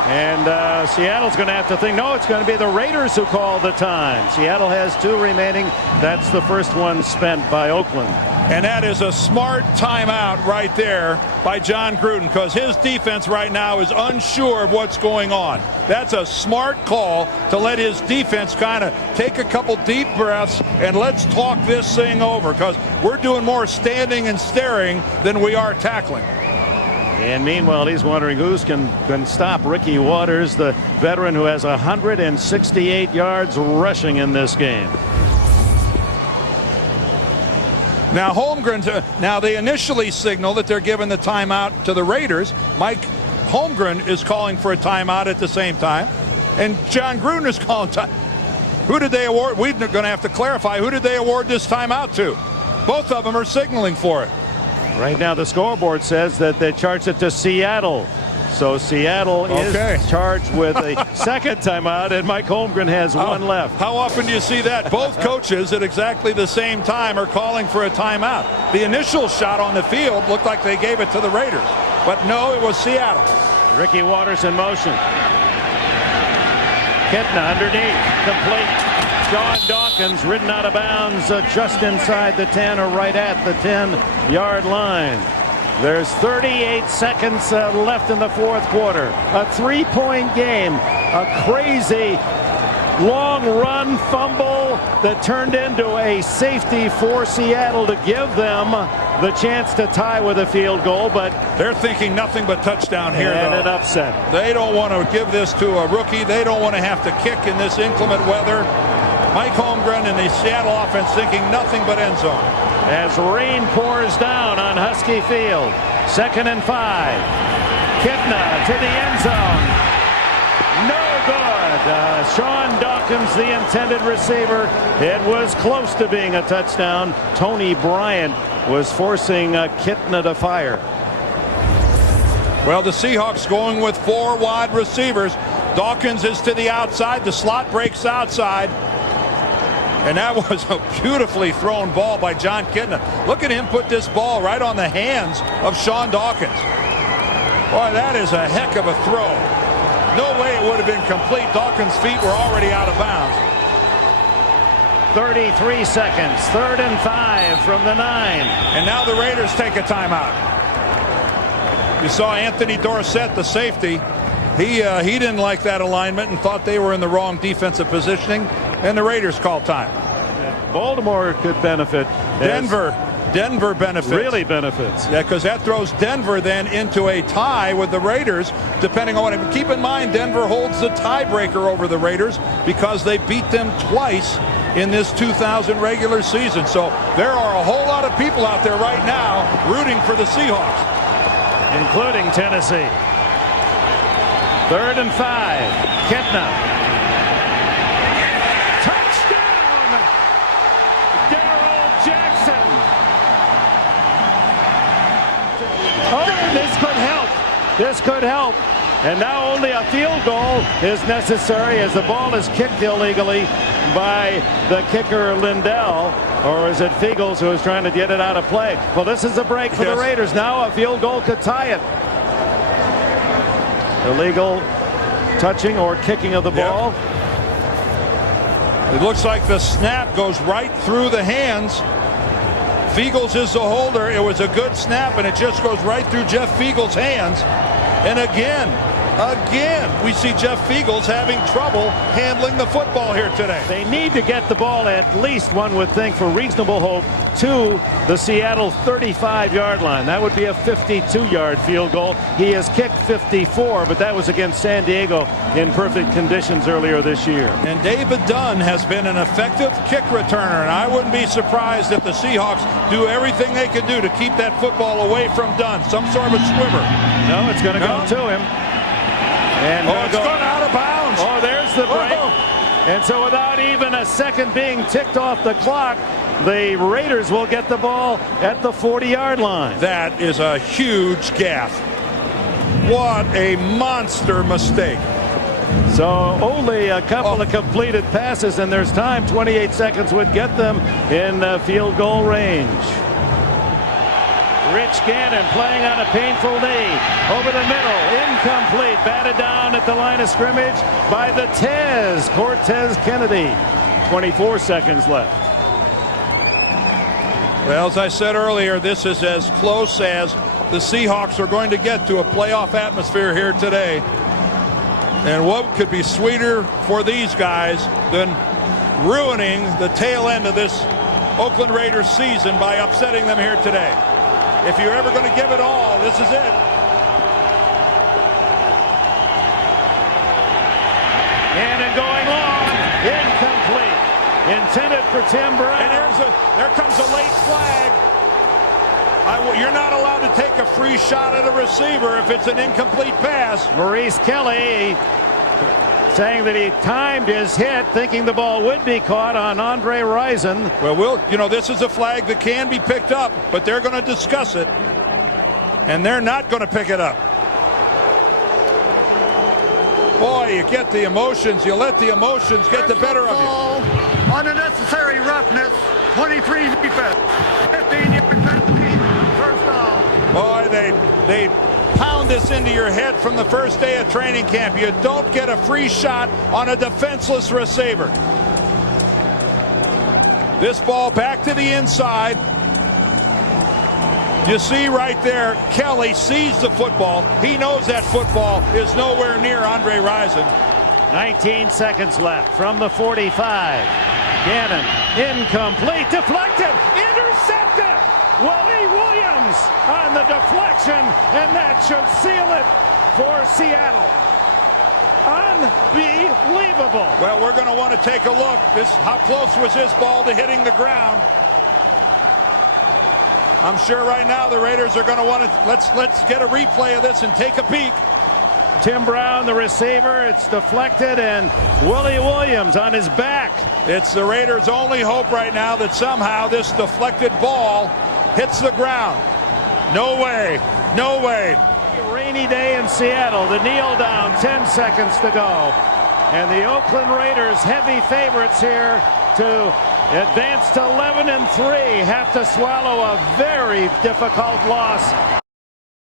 and Seattle's going to have to think, no, it's going to be the Raiders who call the time. Seattle has 2 remaining. That's the first one spent by Oakland. And that is a smart timeout right there by John Gruden, because his defense right now is unsure of what's going on. That's a smart call to let his defense kind of take a couple deep breaths and let's talk this thing over, because we're doing more standing and staring than we are tackling. And meanwhile, he's wondering who's can stop Ricky Waters, the veteran who has 168 yards rushing in this game. Now Holmgren, now they initially signal that they're giving the timeout to the Raiders. Mike Holmgren is calling for a timeout at the same time, and John Gruden is calling time. Who did they award? We're going to have to clarify, who did they award this timeout to? Both of them are signaling for it. Right now the scoreboard says that they charged it to Seattle. So Seattle is charged with a second timeout, and Mike Holmgren has one left. How often do you see that? Both coaches at exactly the same time are calling for a timeout. The initial shot on the field looked like they gave it to the Raiders, but no, it was Seattle. Ricky Waters in motion. Kitna underneath, complete. Sean Dawkins ridden out of bounds just inside the 10 or right at the 10-yard line. There's 38 seconds left in the fourth quarter. A three-point game. A crazy long run fumble that turned into a safety for Seattle to give them the chance to tie with a field goal, but they're thinking nothing but touchdown here. And though. an upset. They don't want to give this to a rookie. They don't want to have to kick in this inclement weather. Mike Holmgren and the Seattle offense thinking nothing but end zone. As rain pours down on Husky Field. 2nd and 5. Kitna to the end zone. No good. Sean Dawkins, the intended receiver. It was close to being a touchdown. Tony Bryant was forcing Kitna to fire. Well, the Seahawks going with 4 wide receivers. Dawkins is to the outside. The slot breaks outside. And that was a beautifully thrown ball by John Kitna. Look at him put this ball right on the hands of Sean Dawkins. Boy, that is a heck of a throw. No way it would have been complete. Dawkins' feet were already out of bounds. 33 seconds. 3rd and 5 from the 9. And now the Raiders take a timeout. You saw Anthony Dorsett, the safety. He didn't like that alignment and thought they were in the wrong defensive positioning. And the Raiders call time. Baltimore could benefit. Denver benefits. Really benefits. Yeah, because that throws Denver then into a tie with the Raiders, depending on what. Keep in mind, Denver holds the tiebreaker over the Raiders because they beat them twice in this 2000 regular season. So there are a whole lot of people out there right now rooting for the Seahawks. Including Tennessee. 3rd and 5. Kitna. This could help. And now only a field goal is necessary as the ball is kicked illegally by the kicker Lindell. Or is it Fiegels who is trying to get it out of play? Well, this is a break for the Raiders. Now a field goal could tie it. Illegal touching or kicking of the ball. It looks like the snap goes right through the hands. Fiegels is the holder. It was a good snap, and it just goes right through Jeff Fiegels' hands. And again, we see Jeff Fiegels having trouble handling the football here today. They need to get the ball, at least one would think, for reasonable hope, to the Seattle 35-yard line. That would be a 52-yard field goal. He has kicked 54, but that was against San Diego in perfect conditions earlier this year. And David Dunn has been an effective kick returner, and I wouldn't be surprised if the Seahawks do everything they can do to keep that football away from Dunn. Some sort of a swimmer. No, it's going to go to him. And it's gone out of bounds. Oh, there's the break. And so without even a second being ticked off the clock, the Raiders will get the ball at the 40-yard line. That is a huge gaffe. What a monster mistake. So only a couple of completed passes, and there's time. 28 seconds would get them in field goal range. Rich Gannon playing on a painful knee. Over the middle, incomplete. Batted down at the line of scrimmage by the Cortez Kennedy. 24 seconds left. Well, as I said earlier, this is as close as the Seahawks are going to get to a playoff atmosphere here today. And what could be sweeter for these guys than ruining the tail end of this Oakland Raiders season by upsetting them here today? If you're ever going to give it all, this is it. And going long. Incomplete. Intended for Tim Brown. And there comes a late flag. You're not allowed to take a free shot at a receiver if it's an incomplete pass. Maurice Kelly saying that he timed his hit, thinking the ball would be caught on Andre Rison. Well, this is a flag that can be picked up, but they're going to discuss it. And they're not going to pick it up. Boy, you get the emotions. You let the emotions get the better of you. Unnecessary roughness. 23 defense. 15-yard penalty. First down. Boy, they pound this into your head from the first day of training camp. You don't get a free shot on a defenseless receiver. This ball back to the inside. You see right there, Kelly sees the football. He knows that football is nowhere near Andre Rison. 19 seconds left from the 45. Gannon, incomplete, deflected, intercepted. Willie Williams on the deflection, and that should seal it for Seattle. Unbelievable. Well, we're going to want to take a look. How close was this ball to hitting the ground? I'm sure right now the Raiders are going to want to, let's get a replay of this and take a peek. Tim Brown, the receiver, it's deflected, and Willie Williams on his back. It's the Raiders' only hope right now that somehow this deflected ball hits the ground. No way, no way. A rainy day in Seattle, the kneel down, 10 seconds to go. And the Oakland Raiders, heavy favorites here to advance to 11-3, have to swallow a very difficult loss